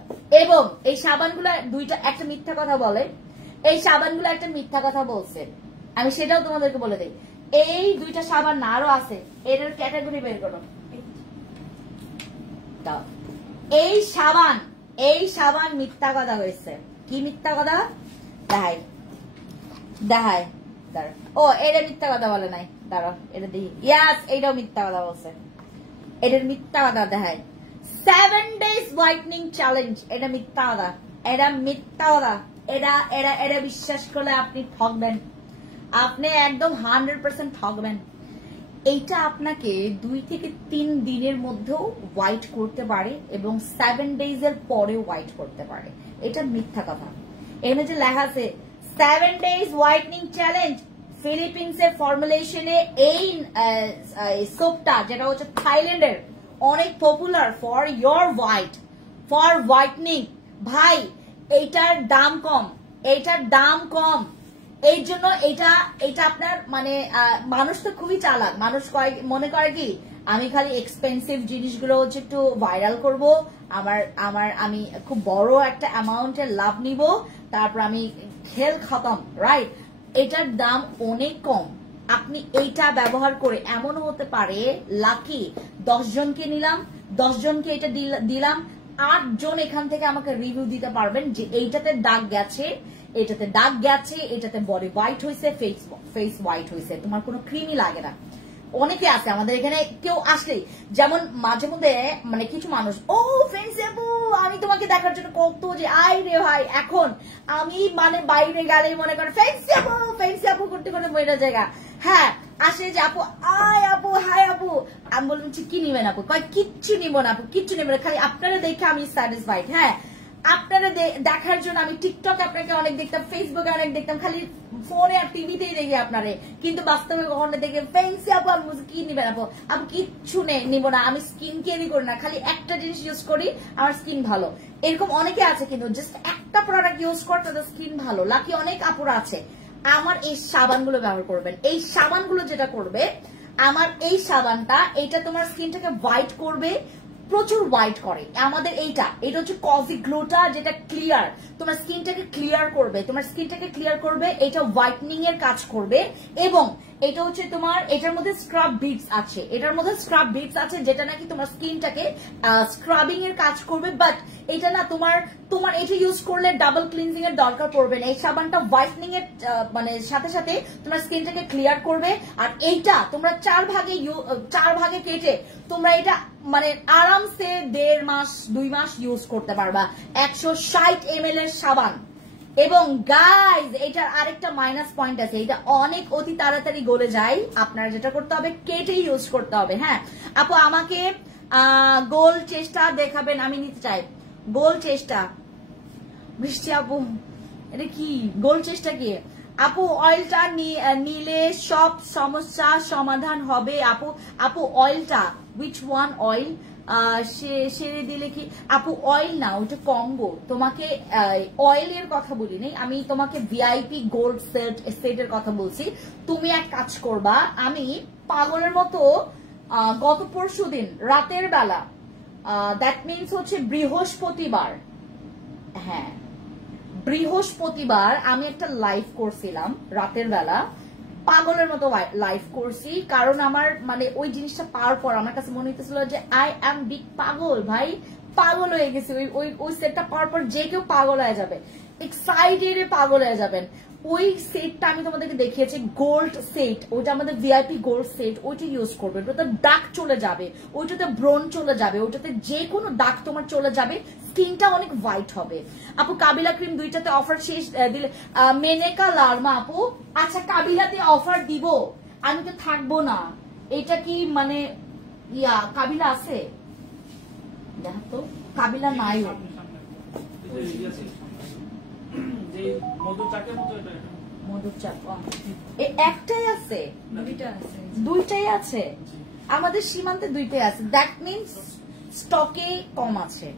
একটা মিথ্যা কথা বলে, এই সাবানগুলো একটা মিথ্যা কথা বলছে, আমি সেটাও তোমাদেরকে বলে দিই। এই 2টা সাবান না আরো আছে, এটার ক্যাটাগরি বের করো। এই সাবান মিথ্যা কথা হয়েছে। কি মিথ্যা কথা? দেখাই ও, এটা মিথ্যা কথা বলে নাই, দাঁড়াও এটা দেখি। ইয়াস, এইটাও মিথ্যা কথা বলছে, এটার মিথ্যা কথা দেখায়। 7 days হোয়াইটনিং চ্যালেঞ্জ। এটা মিথ্যা কথা, এটা মিথ্যা কথা, এটা বিশ্বাস করলে আপনি ঠকবেন, আপনি একদম 100% ঠকবেন। এইটা আপনাকে 2 থেকে 3 দিনের মধ্যেও হোয়াইট করতে পারে এবং 7 days এর পরেও হোয়াইট করতে পারে। এটা মিথ্যা কথা। এখানে যে লেখা আছে 7 days হোয়াইটনিং চ্যালেঞ্জ, ফিলিপিন্সের ফর্মুলেশনে এই সোপটা যেটা হচ্ছে থাইল্যান্ডের অনেক popular for your white, for whitening. ভাই এইটার দাম কম, এইটার দাম কম, এই জন্য এটা আপনার মানে মানুষ তো খুবই চালাক, মানুষ মনে করে কি আমি খালি এক্সপেন্সিভ জিনিসগুলো হচ্ছে একটু ভাইরাল করব, আমি খুব বড় একটা অ্যামাউন্টের লাভ নিব, তারপর আমি খেল খতম, রাইট? এটার দাম অনেক কম। আপনি এইটা ব্যবহার করে এমন হতে পারে লাকি 10 জনকে নিলাম, 10 জনকে এটা দিলাম, 8 জন এখান থেকে আমাকে রিভিউ দিতে পারবেন যে এইটাতে দাগ গেছে, এটাতে দাগ গেছে, এটাতে বডি হোয়াইট হয়েছে, ফেস হোয়াইট হয়েছে, তোমার কোনো ক্রিমই লাগে না। অনেকে আছে আমাদের এখানে, কেউ আসলেই যেমন মাঝে মধ্যে মানে কিছু মানুষ ও ফ্রেন্ডস আপু আমি তোমাকে দেখার জন্য কত যে আই রে ভাই, এখন আমি মানে বাইরে গেলে মনে করেন ফ্রেন্ডস আপু করতে কোনো বইটা জায়গা, হ্যাঁ আসে যে আপু আয় আপু হাই আপু, আমি বললাম কি নিবেন আপু, কয় কিচ্ছু নিব না আপু, কিচ্ছু নিব না, খালি আপনারা দেখে আমি স্যাটিসফাইড। হ্যাঁ আপনারা দেখার জন্য আমি টিকটক আপনাকে অনেক দেখতাম, ফেসবুকে অনেক দেখতাম, খালি ফোনে আর টিভিতেই দেখি আপনারে, কিন্তু বাস্তবে কখনো দেখে ফ্যান্সি আপু আপু কি নিবেন আপু, আমি কিচ্ছু নিব না, আমি স্কিন কেয়ারই করি না, খালি একটা জিনিস ইউজ করি, আমার স্কিন ভালো। এরকম অনেকে আছে কিন্তু জাস্ট একটা প্রোডাক্ট ইউজ করে তাদের স্কিন ভালো, লাকি অনেক আপুরা আছে। আমার এই সাবানগুলো ব্যবহার করবেন, এই সাবানগুলো যেটা করবে, আমার এই সাবানটা এটা তোমার স্কিনটাকে হোয়াইট করবে, প্রচুর হোয়াইট করে। আমাদের এটা হচ্ছে কজি গ্লোটা, যেটা ক্লিয়ার, তোমার স্কিনটাকে ক্লিয়ার করবে, তোমার স্কিনটাকে ক্লিয়ার করবে, এটা হোয়াইটনিং এর কাজ করবে। এবং এটা হচ্ছে তোমার এটার মধ্যে স্ক্রাব বিটস আছে, এটার মধ্যে স্ক্রাব বিটস আছে যেটা নাকি তোমার স্কিনটাকে স্ক্রাবিং এর কাজ করবে। বাট এটা না তোমার এটা ইউজ করলে ডাবল ক্লিনজিং এর দরকার পড়বে না। এই সাবানটা হোয়াইটনিং এর মানে সাথে সাথে তোমার স্কিনটাকে ক্লিয়ার করবে। আর এইটা তোমরা 4 ভাগে কেটে তোমরা এটা মানে আরামসে 1.5 মাস 2 মাস ইউজ করতে পারবা। 160 ml এর সাবান। এবং গাইজ এটার আরেকটা মাইনাস পয়েন্ট আছে, এটা অনেক অতি তাড়াতাড়ি গলে যায়, আপনার যেটা করতে হবে কেটে ইউজ করতে হবে। হ্যাঁ আপু আমাকে গোল চেষ্টা দেখাবেন, আমি নিতে চাই গোল চেষ্টা। বৃষ্টি আপু এটা কি গোল চেষ্টা কি আপু? অয়েলটা নিলে সব সমস্যা সমাধান হবে আপু অয়েলটা উইচ ওয়ান অয়েল সেরে দিলে কি আপু? অয়েল না, ওইটা কম্বো। তোমাকে অয়েলের কথা বলি নাই, আমি তোমাকে ভিআইপি গোল্ড সেটের কথা বলছি। তুমি এক কাজ করবা, আমি পাগলের মতো গত পরশুদিন রাতের বেলা, দ্যাট মিনস হচ্ছে বৃহস্পতিবার, হ্যাঁ বৃহস্পতিবার আমি একটা লাইভ করছিলাম রাতের বেলা, পাগলের মতো লাইভ করছি। কারণ আমার মানে ওই জিনিসটা পাওয়ার পর আমার কাছে মনে হইতেছিল যে আই এম বিগ পাগল, ভাই পাগল হয়ে গেছি। ওই সেটটা পাওয়ার পর যে কেউ পাগল হয়ে যাবে, এক্সাইটেড পাগল হয়ে যাবেন। ওই সেটটা আমি তোমাদেরকে দেখিয়েছি, গোল্ড সেট, ওইটা আমাদের ভিআইপি গোল্ড সেট, ওইটা ইউজ করবে। ওটাতে দাগ চলে যাবে, ওইটাতে ব্রন চলে যাবে, ওইটাতে যে কোনো দাগ তোমার চলে যাবে, স্কিনটা অনেক হোয়াইট হবে। আপু কাবিলা ক্রিম দুইটাতে অফার শেষ দিলে মেনেকা লার্মা আপু, আচ্ছা কাবিলাতে অফার দিব, আমি তো থাকবো না। এটা কি মানে কাবিলা আছে? দেখো তো কাবিলা নাই, একটাই আছে, দুইটাই আছে আমাদের সীমান্তে, দুইটাই আছে, দ্যাট মিনস স্টকে কম আছে।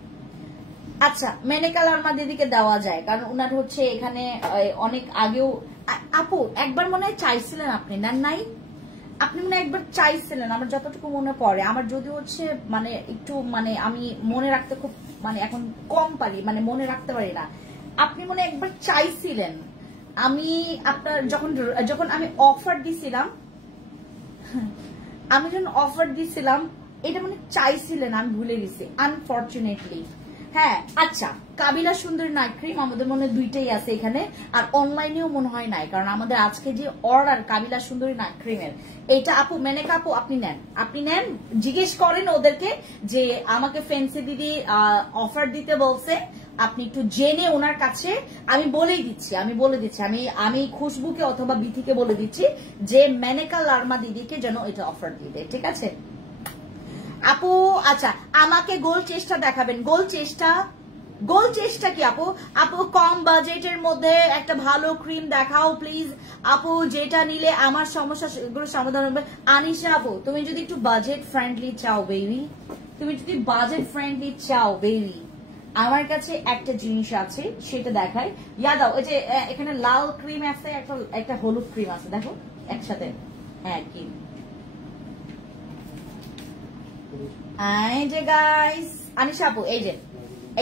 আচ্ছা মেনেকা লার্মা দিদিকে দেওয়া যায়, কারণ ওনার হচ্ছে এখানে অনেক আগেও। আপু একবার মনে হয় চাইছিলেন আপনি, না নাই আপনি মনে একবার চাইছিলেন, আমার যতটুকু মনে পড়ে। আমার যদি হচ্ছে মানে একটু মানে আমি মনে রাখতে খুব মানে এখন কম পারি, মানে মনে রাখতে পারি না। আপনি মনে একবার চাইছিলেন, আমি আপনার যখন আমি অফার দিছিলাম, এটা মানে চাইছিলেন, আমি ভুলে গেছি আনফরচুনেটলি। হ্যাঁ আচ্ছা, কাবিলা সুন্দরী নাইট ক্রিম আমাদের মনে হয় দুইটাই আছে এখানে, আর অনলাইনেও মনে হয় নাই, কারণ আমাদের আজকে যে অর্ডার কাবিলা সুন্দরী নাইট ক্রিমের, এইটা আপু মেনেকা আপু আপনি নেন, জিজ্ঞেস করেন ওদেরকে যে আমাকে ফ্যান্সি দিদি অফার দিতে বলছে, আপনি একটু জেনে ওনার কাছে, আমি বলে দিচ্ছি আমি খুশবুকে অথবা বিথিকে বলে দিচ্ছি যে মেনেকা লার্মা দিদিকে যেন এটা অফার দিবে, ঠিক আছে আপু। আচ্ছা আমাকে গোল চেষ্টা দেখাবেন, গোল চেষ্টা কি আপু? আপু কম বাজেটের মধ্যে একটা ভালো ক্রিম দেখাও প্লিজ আপু, যেটা নিলে আমার সমস্যাগুলো সমাধান হবে। আনিশা আপু তুমি যদি একটু বাজেট ফ্রেন্ডলি চাও বেবি, আমার কাছে একটা জিনিস আছে সেটা দেখাই, দাও ওই যে এখানে লাল ক্রিম আছে, একটা হলুদ ক্রিম আছে, দেখো একসাথে, হ্যাঁ কি এই যে গাইস, আনিশা আপু এই যে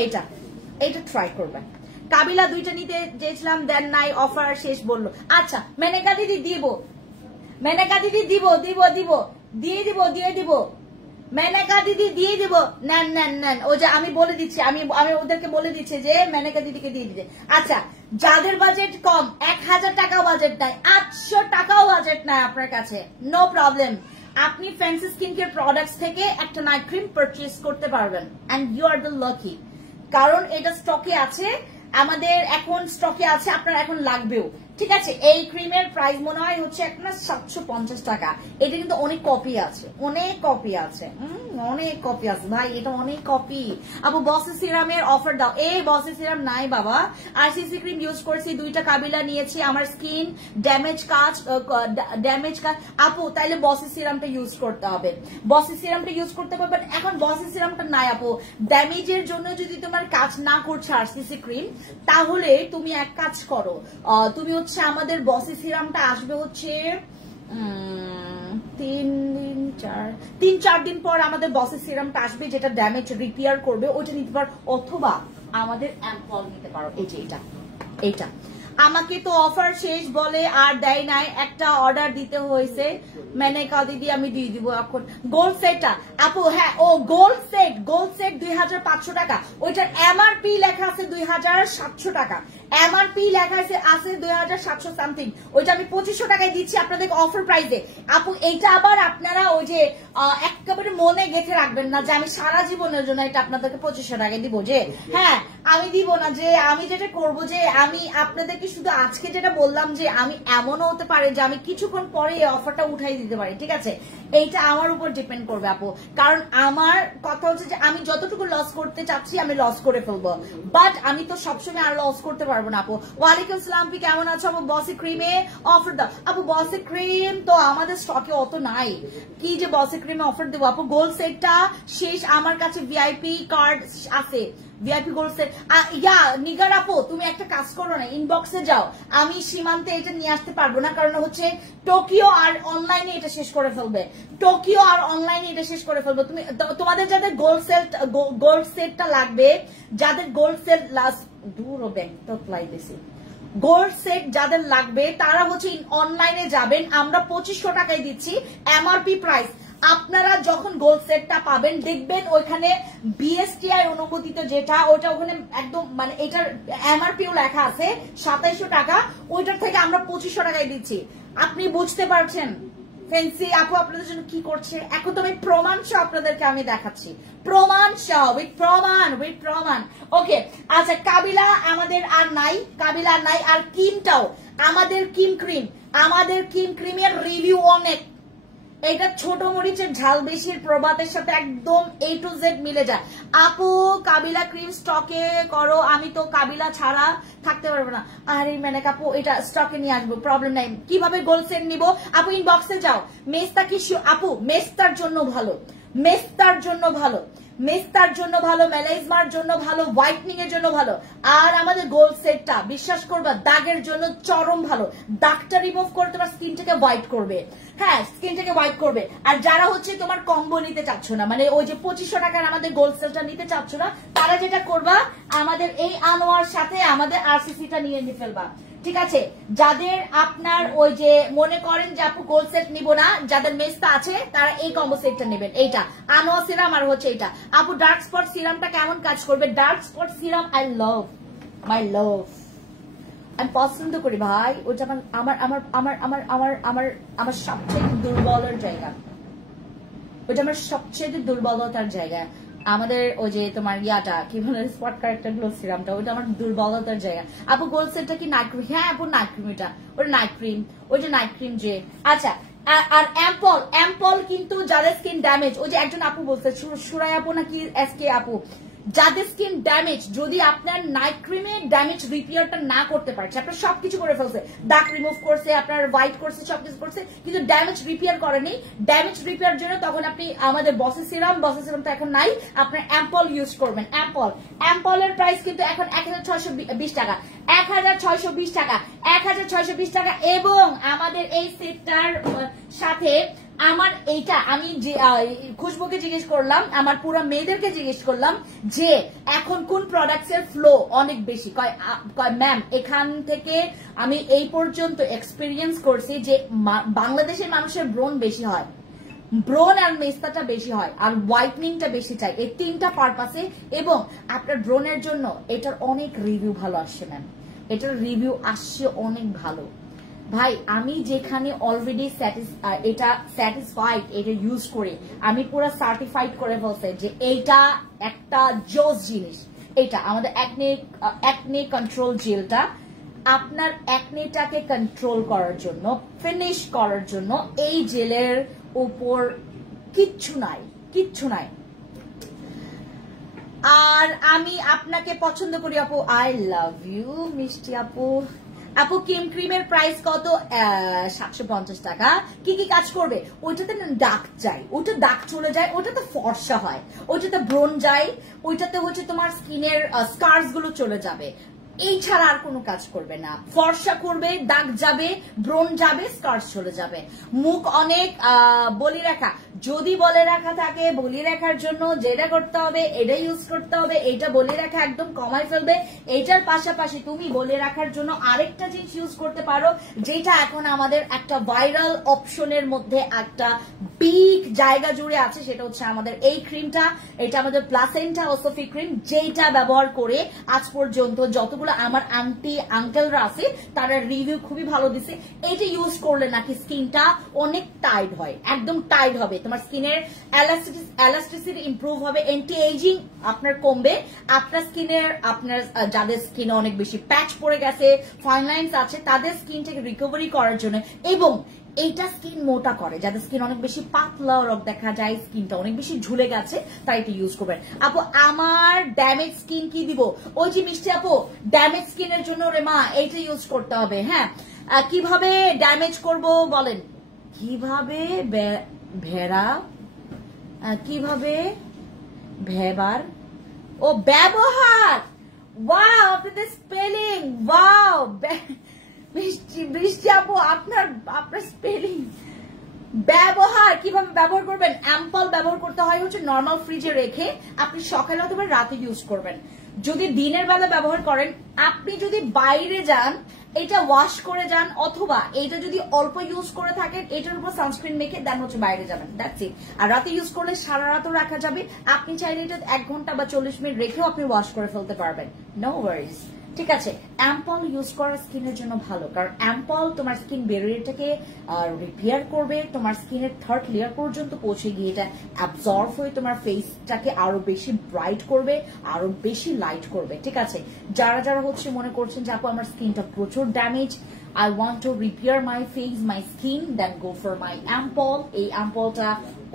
এইটা ট্রাই করবেন। কাবিলা দুইটা নিতে চেয়েছিলাম, দেন নাই, অফার শেষ বললো। আচ্ছা মেনেকা দিদি দিব, দিয়ে দিব মেনেকা দিদি দিয়ে দিব, নেন ও যে আমি বলে দিচ্ছি, আমি ওদেরকে বলে দিচ্ছি যে মেনেকা দিদিকে দিয়ে দিতে। আচ্ছা যাদের বাজেট কম, 1000 টাকাও বাজেট নাই, 800 টাকাও বাজেট নাই আপনার কাছে, নো প্রবলেম, আপনি ফ্যান্সি স্কিন কেয়ার প্রোডাক্টস থেকে একটা নাইট ক্রিম পারচেজ করতে পারবেন, and you are the lucky, কারণ এটা স্টকে আছে, আমাদের এখন স্টকে আছে, আপনার এখন লাগবেও, ঠিক আছে। এই ক্রিমের প্রাইস মনে হয় হচ্ছে একটা 750 টাকা, এটা কিন্তু অনেক কপি আছে ভাই, এটা অনেক কপি। আপু বসে সিরামের অফার দাও, এই বসে সিরাম নাই বাবা, আরসিসি ক্রিম ইউজ করছি, দুইটা কাবিলা নিয়েছি, আমার স্কিন ড্যামেজ কাজ আপু, তাইলে বসে সিরামটা ইউজ করতে হবে, বাট এখন বসে সিরামটা নাই আপু, ড্যামেজের জন্য যদি তোমার কাজ না করছে আরসিসি ক্রিম, তাহলে তুমি এক কাজ করো, তুমি হচ্ছে আমাদের বসি সিরামটা আসবে হচ্ছে 3-4 দিন পর আমাদের বসি সিরামটা আসবে, যেটা ড্যামেজ রিপেয়ার করবে, ওইটা নিতে পারো, অথবা আমাদের অ্যাম্পল নিতে পারো, এই যে এটা আমাকে তো অফার শেষ বলে আর দেয় নাই, একটা অর্ডার দিতে হয়েছে, মেনেকা দিদি আমি দিয়ে দিব এখন। গোল্ড সেটটা আপু, হ্যাঁ ও গোল্ড সেট 2500 টাকা, ওইটার এমআরপি লেখা আছে 2700 টাকা, এমআরপি লেখা আছে 2700 সামথিং, ওইটা আমি 2500 টাকায় দিচ্ছি আপনাদের অফার প্রাইসে আপু। এইটা আবার আপনারা ওই যে একেবারে মনে গেঁথে রাখবেন না যে আমি সারা জীবনের জন্য এটা আপনাদেরকে 2500 টাকায় দিব, যে হ্যাঁ আমি দিব না, যে আমি যেটা করবো যে আমি আপনাদেরকে শুধু আজকে যেটা বললাম যে আমি এমনও হতে পারে যে আমি কিছুক্ষণ পরে এই অফারটা উঠাই দিতে পারি, ঠিক আছে, এইটা আমার উপর ডিপেন্ড করবে আপু, কারণ আমার কথা হচ্ছে যে আমি যতটুকু লস করতে চাচ্ছি আমি লস করে ফেলবো, বাট আমি তো সবসময় আর লস করতে পারবো না আপু। ওয়ালাইকুম সালাম, আপনি কেমন আছো আপু? বসি ক্রিমে অফার দাও আপু, বসি ক্রিম তো আমাদের স্টকে অত নাই, কি যে বসি ক্রিমে অফার দেবো আপু। গোল্ড সেটটা শেষ, আমার কাছে ভিআইপি কার্ড আছে, ভিআইপি গোল্ড সেট। নিগার আপু তুমি একটা কাজ করো না, ইনবক্সে যাও, আমি সীমান্তে এটা নিয়ে আসতে পারবো না, কারণ হচ্ছে টোকিও আর অনলাইনে এটা শেষ করে ফেলবে, তুমি তোমাদের যাদের গোল্ড সেটটা লাগবে, যাদের গোল্ড সেট গোল্ড সেট যাদের লাগবে তারা হচ্ছে অনলাইনে যাবেন, আমরা 2500 টাকায় দিচ্ছি এমআরপি প্রাইস। আপনারা যখন গোল্ড সেটটা পাবেন দেখবেন ওইখানে বিএসটিআই অনুমোদিত যেটা, ওটা ওখানে একদম মানে এটার এমআরপিও লেখা আছে 2700 টাকা, ওইটার থেকে আমরা 2500 টাকায় দিচ্ছি। আপনি বুঝতে পারছেন ফ্যান্সি আপু আপনাদের জন্য কি করছে? এখন তো আমি প্রমাণ সহ আপনাদেরকে আমি দেখাচ্ছি, প্রমাণ সহ উইথ প্রমাণ। ওকে আচ্ছা, কাবিলা আমাদের আর নাই, আর ক্রিমটাও আমাদের কিম ক্রিমের রিভিউ অনেক, এটা ছোট মরিচের ঝাল বেশির প্রবাদের সাথে একদম A to Z মিলে যায়। আপু কাবিলা ক্রিম স্টকে করো, আমি তো কাবিলা ছাড়া থাকতে পারবো না। আরে মানে আপু এটা স্টকে নিয়ে আসবো, প্রবলেম নাই। কিভাবে গোল্ড সেট নিবো আপু? ইনবক্সে যাও। মেস্তা কি আপু? মেস্তার জন্য ভালো, মেলাইজমার জন্য ভালো, হোয়াইটনিং এর জন্য ভালো। আর আমাদের গোল্ড সেটটা বিশ্বাস করবা দাগের জন্য চরম ভালো, দাগটা রিমুভ করে তোমার স্কিনটাকে হোয়াইট করবে, হ্যাঁ স্কিনটাকে হোয়াইট করবে। আর যারা হচ্ছে তোমার কম্বো নিতে চাচ্ছ না, মানে ওই যে 2500 টাকার আমাদের গোল্ড সেটটা নিতে চাচ্ছ না, তারা যেটা করবা আমাদের এই আনোয়ার সাথে আমাদের আরসিসিটা নিয়ে ফেলবা, ঠিক আছে, যাদের আপনার ওই যে মনে করেন যে আপু গোল্ড সেট নিব না, যাদের মেস্তা আছে তারা এই কম্বো সেটটা নেবেন। এইটা আনোয়া সিরাম আর হচ্ছে এটা। আপু ডার্ক স্পট সিরামটা কেমন কাজ করবে? Dark spot serum I love, my love, আমি পছন্দ করি ভাই। ওটা আমার আমার আমার আমার আমার আমার আমার সবচেয়ে দুর্বলের জায়গা, ওটা আমার সবচেয়ে দুর্বলতার জায়গা। আমাদের ওই যে তোমার ইয়াটা কি বলে স্পট কারেক্টার গ্লো সিরামটা, ওটা আমার দুর্বলতার জায়গা। আপু গোল্ড সেটটা কি নাইট ক্রিম? হ্যাঁ আপু নাইট ক্রিম, এটা ওটা নাইট ক্রিম, ওইটা নাইট ক্রিম যে। আচ্ছা আর অ্যাম্পল, অ্যাম্পল কিন্তু যাদের স্কিন ড্যামেজ, ওই যে একজন আপু বলছে সুরাই আপু নাকি এসকে আপু, যাদের স্কিন ড্যামেজ, যদি আপনার নাইট ক্রিমে ড্যামেজ রিপেয়ারটা না করতে পারছে, আপনার সবকিছু করে ফেলছে, দাগ রিমুভ করছে, আপনার হোয়াইট করছে, সবকিছু করছে, কিন্তু ড্যামেজ রিপেয়ার করেনি, ড্যামেজ রিপেয়ার জন্য তখন আপনি আমাদের বসের সিরাম তো এখন নাই, আপনার অ্যাম্পল ইউজ করবেন। অ্যাম্পলের প্রাইস কিন্তু এখন 1620 টাকা, 1620 টাকা, 1620 টাকা। এবং আমাদের এই সেটটার সাথে আমার এইটা আমি যে খুশবুকে জিজ্ঞেস করলাম, আমার পুরো মেয়েদেরকে জিজ্ঞেস করলাম যে এখন কোন প্রোডাক্টস এর ফ্লো অনেক বেশি, কয় ম্যাম এখান থেকে আমি এই পর্যন্ত এক্সপিরিয়েন্স করছি যে বাংলাদেশের মানুষের ব্রণ বেশি হয়, ব্রণ আর মেস্তাটা বেশি হয়, আর হোয়াইটনিংটা বেশি চাই, এই তিনটা পারপাসে। এবং আপনার ব্রণের জন্য এটার অনেক রিভিউ ভালো আসছে ম্যাম, এটার রিভিউ আসছে অনেক ভালো ভাই। আমি যেখানে অলরেডি এটা স্যাটিসফাইড, এটা ইউজ করে আমি পুরো সার্টিফাইড করে বলছে যে এইটা একটা জোস জিনিস। এটা আমাদের অ্যাকনে কন্ট্রোল জেলটা, আপনার অ্যাকনেটাকে কন্ট্রোল করার জন্য, ফিনিশ করার জন্য এই জেলের উপর কিচ্ছু নাই, কিচ্ছু নাই। আর আমি আপনাকে পছন্দ করি আপু, আই লাভ ইউ মিষ্টি আপু। আপু ক্রিমের প্রাইস কত? 750 টাকা। কি কি কাজ করবে? ওইটাতে না দাগ যায়, ওইটা দাগ চলে যায়, ওইটাতে ফর্সা হয়, ওইটাতে ব্রণ যায়, ওইটাতে হচ্ছে তোমার স্কিনের স্কার্স গুলো চলে যাবে, এই ছাড়া আর কোনো কাজ করবে না। ফর্সা করবে, দাগ যাবে, ব্রণ যাবে, স্কার্স চলে যাবে। মুখ অনেক বলি রাখা, যদি বলে রাখা থাকে বলি রাখার জন্য যেটা করতে হবে এটা ইউজ করতে হবে, এইটা বলি রাখা একদম কমাই ফেলবে। এইটার পাশাপাশি তুমি বলে রাখার জন্য আরেকটা জিনিস ইউজ করতে পারো, যেটা এখন আমাদের একটা ভাইরাল অপশনের মধ্যে একটা বিগ জায়গা জুড়ে আছে, সেটা হচ্ছে আমাদের এই ক্রিমটা। এটা আমাদের প্লাসেন্টা ওসফি ক্রিম, যেটা ব্যবহার করে আজ পর্যন্ত যতগুলো আমার আন্টি আঙ্কেলরা আছে তারা রিভিউ খুবই ভালো দিছে। এইটা ইউজ করলে নাকি স্কিনটা অনেক টাইট হয়, একদম টাইট হবে, তোমার স্কিনের এলাস্টিসিটি ইমপ্রুভ হবে, অ্যান্টি এজিং আপনার কমবে, আপনার স্কিনের আপনার যাদের স্কিনে অনেক বেশি প্যাচ পড়ে গেছে, ফাইন লাইন্স আছে, তাদের স্কিনটাকে রিকভারি করার জন্য। এবং এইটা স্কিন মোটা করে, যাদের স্কিন অনেক বেশি পাতলা রক দেখা যায়, স্কিনটা অনেক বেশি ঝুলে গেছে, তাই এটা ইউজ করবেন। আপু আমার ড্যামেজ স্কিন কি দিব? ওই যে মিষ্টি আপু ড্যামেজ স্কিনের জন্য রে মা এইটা ইউজ করতে হবে। হ্যাঁ, কিভাবে ড্যামেজ করব বলেন? কিভাবে কিভাবে ভেবার ও ব্যবহার, ওয়াও আপনাদের স্পেলিং, ওয়াও বৃষ্টি আপু আপনার স্পেলিং। ব্যবহার কিভাবে ব্যবহার করবেন? অ্যাম্পল ব্যবহার করতে হয় হচ্ছে নর্মাল ফ্রিজে রেখে, আপনি সকালে অথবা রাতে ইউজ করবেন। যদি দিনের বেলা ব্যবহার করেন, আপনি যদি বাইরে যান এটা ওয়াশ করে যান, অথবা এটা যদি অল্প ইউজ করে থাকেন এটার উপর সানস্ক্রিন মেখে দেন হচ্ছে বাইরে যাবেন, দ্যাটস ইট। আর রাতে ইউজ করলে সারা রাতও রাখা যাবে, আপনি চাইলে এটা 1 ঘন্টা বা 40 মিনিট রেখেও আপনি ওয়াশ করে ফেলতে পারবেন, নো ওয়ারিজ। ঠিক আছে, অ্যাম্পল ইউজ করা স্কিনের জন্য ভালো, কারণ অ্যাম্পল তোমার স্কিন ব্যারিয়ারটাকে রিপেয়ার করবে, তোমার স্কিনের 3rd লেয়ার পর্যন্ত পৌঁছে গিয়ে এটা অ্যাবজর্ব হয়ে তোমার ফেসটাকে আরো বেশি ব্রাইট করবে, আরো বেশি লাইট করবে। ঠিক আছে, যারা যারা হচ্ছে মনে করছেন যে আপু আমার স্কিনটা প্রচুর damage, I want to repair my face, my skin, then go for my ampoule. এই অ্যাম্পলটা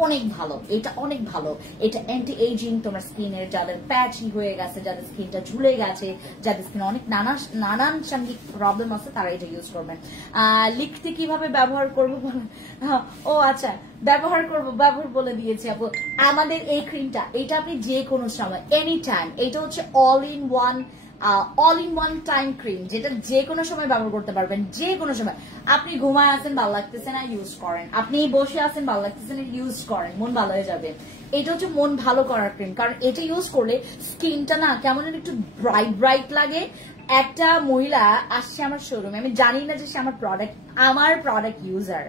অনেক ভালো, এটা অনেক ভালো, এটা অ্যান্টি এজিং, তোমার স্কিনের যাদের প্যাচি হয়ে গেছে, যাদের স্কিনটা ঝুলে গেছে, যাদের স্কিনে অনেক নানান সাংঘিক প্রবলেম আছে, তারা এটা ইউজ করবেন। লিখতে কিভাবে ব্যবহার করবো? ও আচ্ছা, ব্যবহার বলে দিয়েছি আপু। আমাদের এই ক্রিমটা, এটা আপনি যে কোনো সময় এনি টাইম, এটা হচ্ছে all in one all in one time cream, যেটা যে কোনো সময় ব্যবহার করতে পারবেন, যে কোনো সময়। আপনি ঘুমায় আছেন, ভালো লাগতেছে না, ইউজ করেন। আপনি বসে আছেন, ভালো লাগতেছে না, ইউজ করেন, মন ভালো হয়ে যাবে। এটা হচ্ছে মন ভালো করার ক্রিম, কারণ এটা ইউজ করলে স্কিনটা না কেমন একটু ব্রাইট ব্রাইট লাগে। একটা মহিলা আসছে আমার শোরুমে, আমি জানি না যে সে আমার প্রোডাক্ট ইউজার,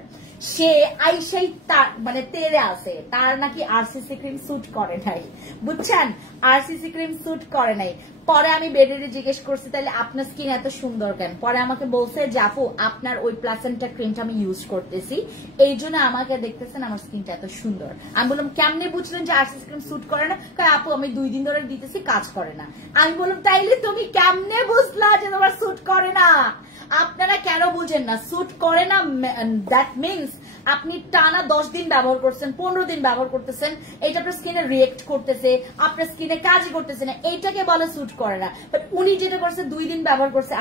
সে আইসাই তার মানে তেরে আছে, তার নাকি আরসিসি ক্রিম স্যুট করে নাই, বুঝছেন, আরসিসি ক্রিম স্যুট করে নাই। পরে আমি বেডে জিজ্ঞেস করছি তাহলে আপনার স্কিন এত সুন্দর কেন? পরে আমাকে বলছে যে আপু আপনার ওই প্লাসেন্টা ক্রিমটা আমি ইউজ করতেছি, এই জন্য আমাকে দেখতেছেন আমার স্কিনটা এত সুন্দর। আমি বললাম কেমনে বুঝলেন যে আরসিসি ক্রিম স্যুট করে না? কারণ আপু আমি 2 দিন ধরে দিতেছি, কাজ করে না। আমি বললাম তাইলে তুমি কেমনে বুঝলা যে তোমার স্যুট করে না? আপনারা কেন বুঝেন না স্যুট করে না? দ্যাট মিনস আপনি টানা 10 দিন ব্যবহার করছেন, 15 দিন ব্যবহার করতেছেন, এটা আপনার স্কিনে রিয়েক্ট করতেছে, আপনার স্কিনে কাজই করতেছে না, এইটাকে বলে স্যুট করে না। বাট উনি যেটা করছে 2 দিন ব্যবহার করছে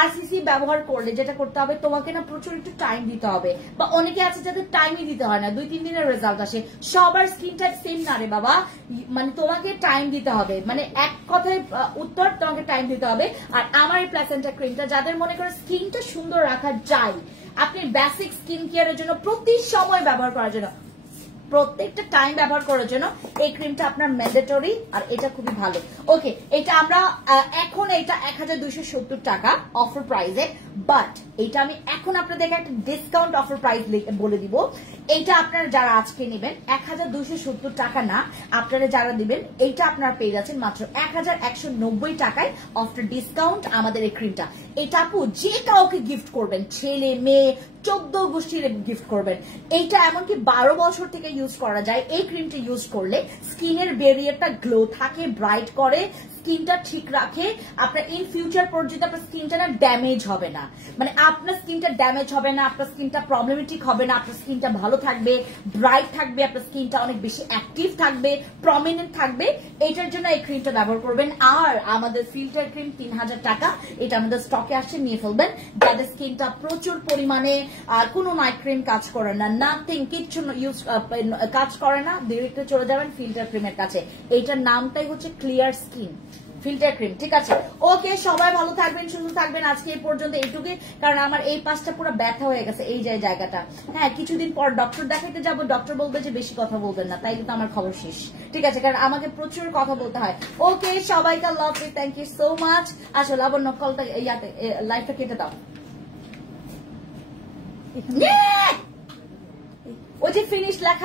আরসিসি ব্যবহার করলে যেটা করতে হবে, তোমাকে না প্রচুর একটু টাইম দিতে হবে, বা অনেকে আছে যাদের টাইমই দিতে হয় না, 2-3 দিনের রেজাল্ট আসে। সবার স্কিন টাইপ সেম না রে বাবা, মানে তোমাকে টাইম দিতে হবে, মানে এক কথায় উত্তর, তোমাকে টাইম দিতে হবে। আর আমার এই প্লাসেন্টা ক্রিমটা যাদের মনে করে স্কিনটা সুন্দর রাখা যায়, আপনি বেসিক স্কিন কেয়ারের জন্য প্রতি সময় ব্যবহার করার জন্য, প্রত্যেকটা টাইম ব্যবহার করার জন্য এই ক্রিমটা আপনার ম্যান্ডেটরি, আর এটা খুবই ভালো। ওকে, এটা আমরা এখন এটা 1270 টাকা অফার প্রাইসে, বাট এটা আমি এখন আপনাদেরকে একটা ডিসকাউন্ট অফার প্রাইস বলে দিব। এইটা আপনারা যারা আজকে নেবেন 1270 টাকা না, আপনারা যারা দিবেন এইটা আপনারা পেয়ে যাচ্ছেন মাত্র 1190 টাকায় আফটার ডিসকাউন্ট আমাদের এই ক্রিমটা। এটা আপু যে কাউকে গিফট করবেন, ছেলে মেয়ে 14 গোষ্ঠীর গিফট করবেন। এইটা এমনকি 12 বছর থেকে ইউজ করা যায়। এই ক্রিমটা ইউজ করলে স্কিনের ব্যারিয়ারটা গ্লো থাকে, ব্রাইট করে, স্কিনটা ঠিক রাখে। আপনার ইন ফিউচার পর্যন্ত আপনার স্কিনটা না ড্যামেজ হবে না, মানে আপনার স্কিনটা ড্যামেজ হবে না, আপনার স্কিনটা প্রবলেমেটিক হবে না, আপনার স্কিনটা ভালো থাকবে, ব্রাইট থাকবে, আপনার স্কিনটা অনেক বেশি অ্যাক্টিভ থাকবে, প্রমিনেন্ট থাকবে। এটার জন্য এই ক্রিমটা ব্যবহার করবেন। আর আমাদের ফিল্টার ক্রিম 3000 টাকা, এটা আমাদের স্টকে আসছে, নিয়ে ফেলবেন। যাদের স্কিনটা প্রচুর পরিমাণে কোনো নাইট ক্রিম কাজ করে না, নাথিং, কিচ্ছু ইউজ কাজ করে না, ডিরেক্টলি চলে যাবেন ফিল্টার ক্রিমের কাছে। এইটার নামটাই হচ্ছে ক্লিয়ার স্কিন ফিল্টার ক্রিম, ঠিক আছে? ওকে, সবাই ভালো থাকবেন, সুস্থ থাকবেন। আজকে এই পর্যন্ত এইটুকুই, কারণ আমার এই পাশটা পুরো ব্যথা হয়ে গেছে, এই যে জায়গাটা। হ্যাঁ, কিছুদিন পর ডক্টর দেখাইতে যাবো, ডক্টর বলবে যে বেশি কথা বলবেন না, তাই কিন্তু আমার খবর শেষ, ঠিক আছে? কারণ আমাকে প্রচুর কথা বলতে হয়। ওকে, সবাইকে love you, thank you so much. আসলে আবার নকলটা ইয়াতে লাইফটা কেটে দাও, ওই যে ফিনিশ লেখা।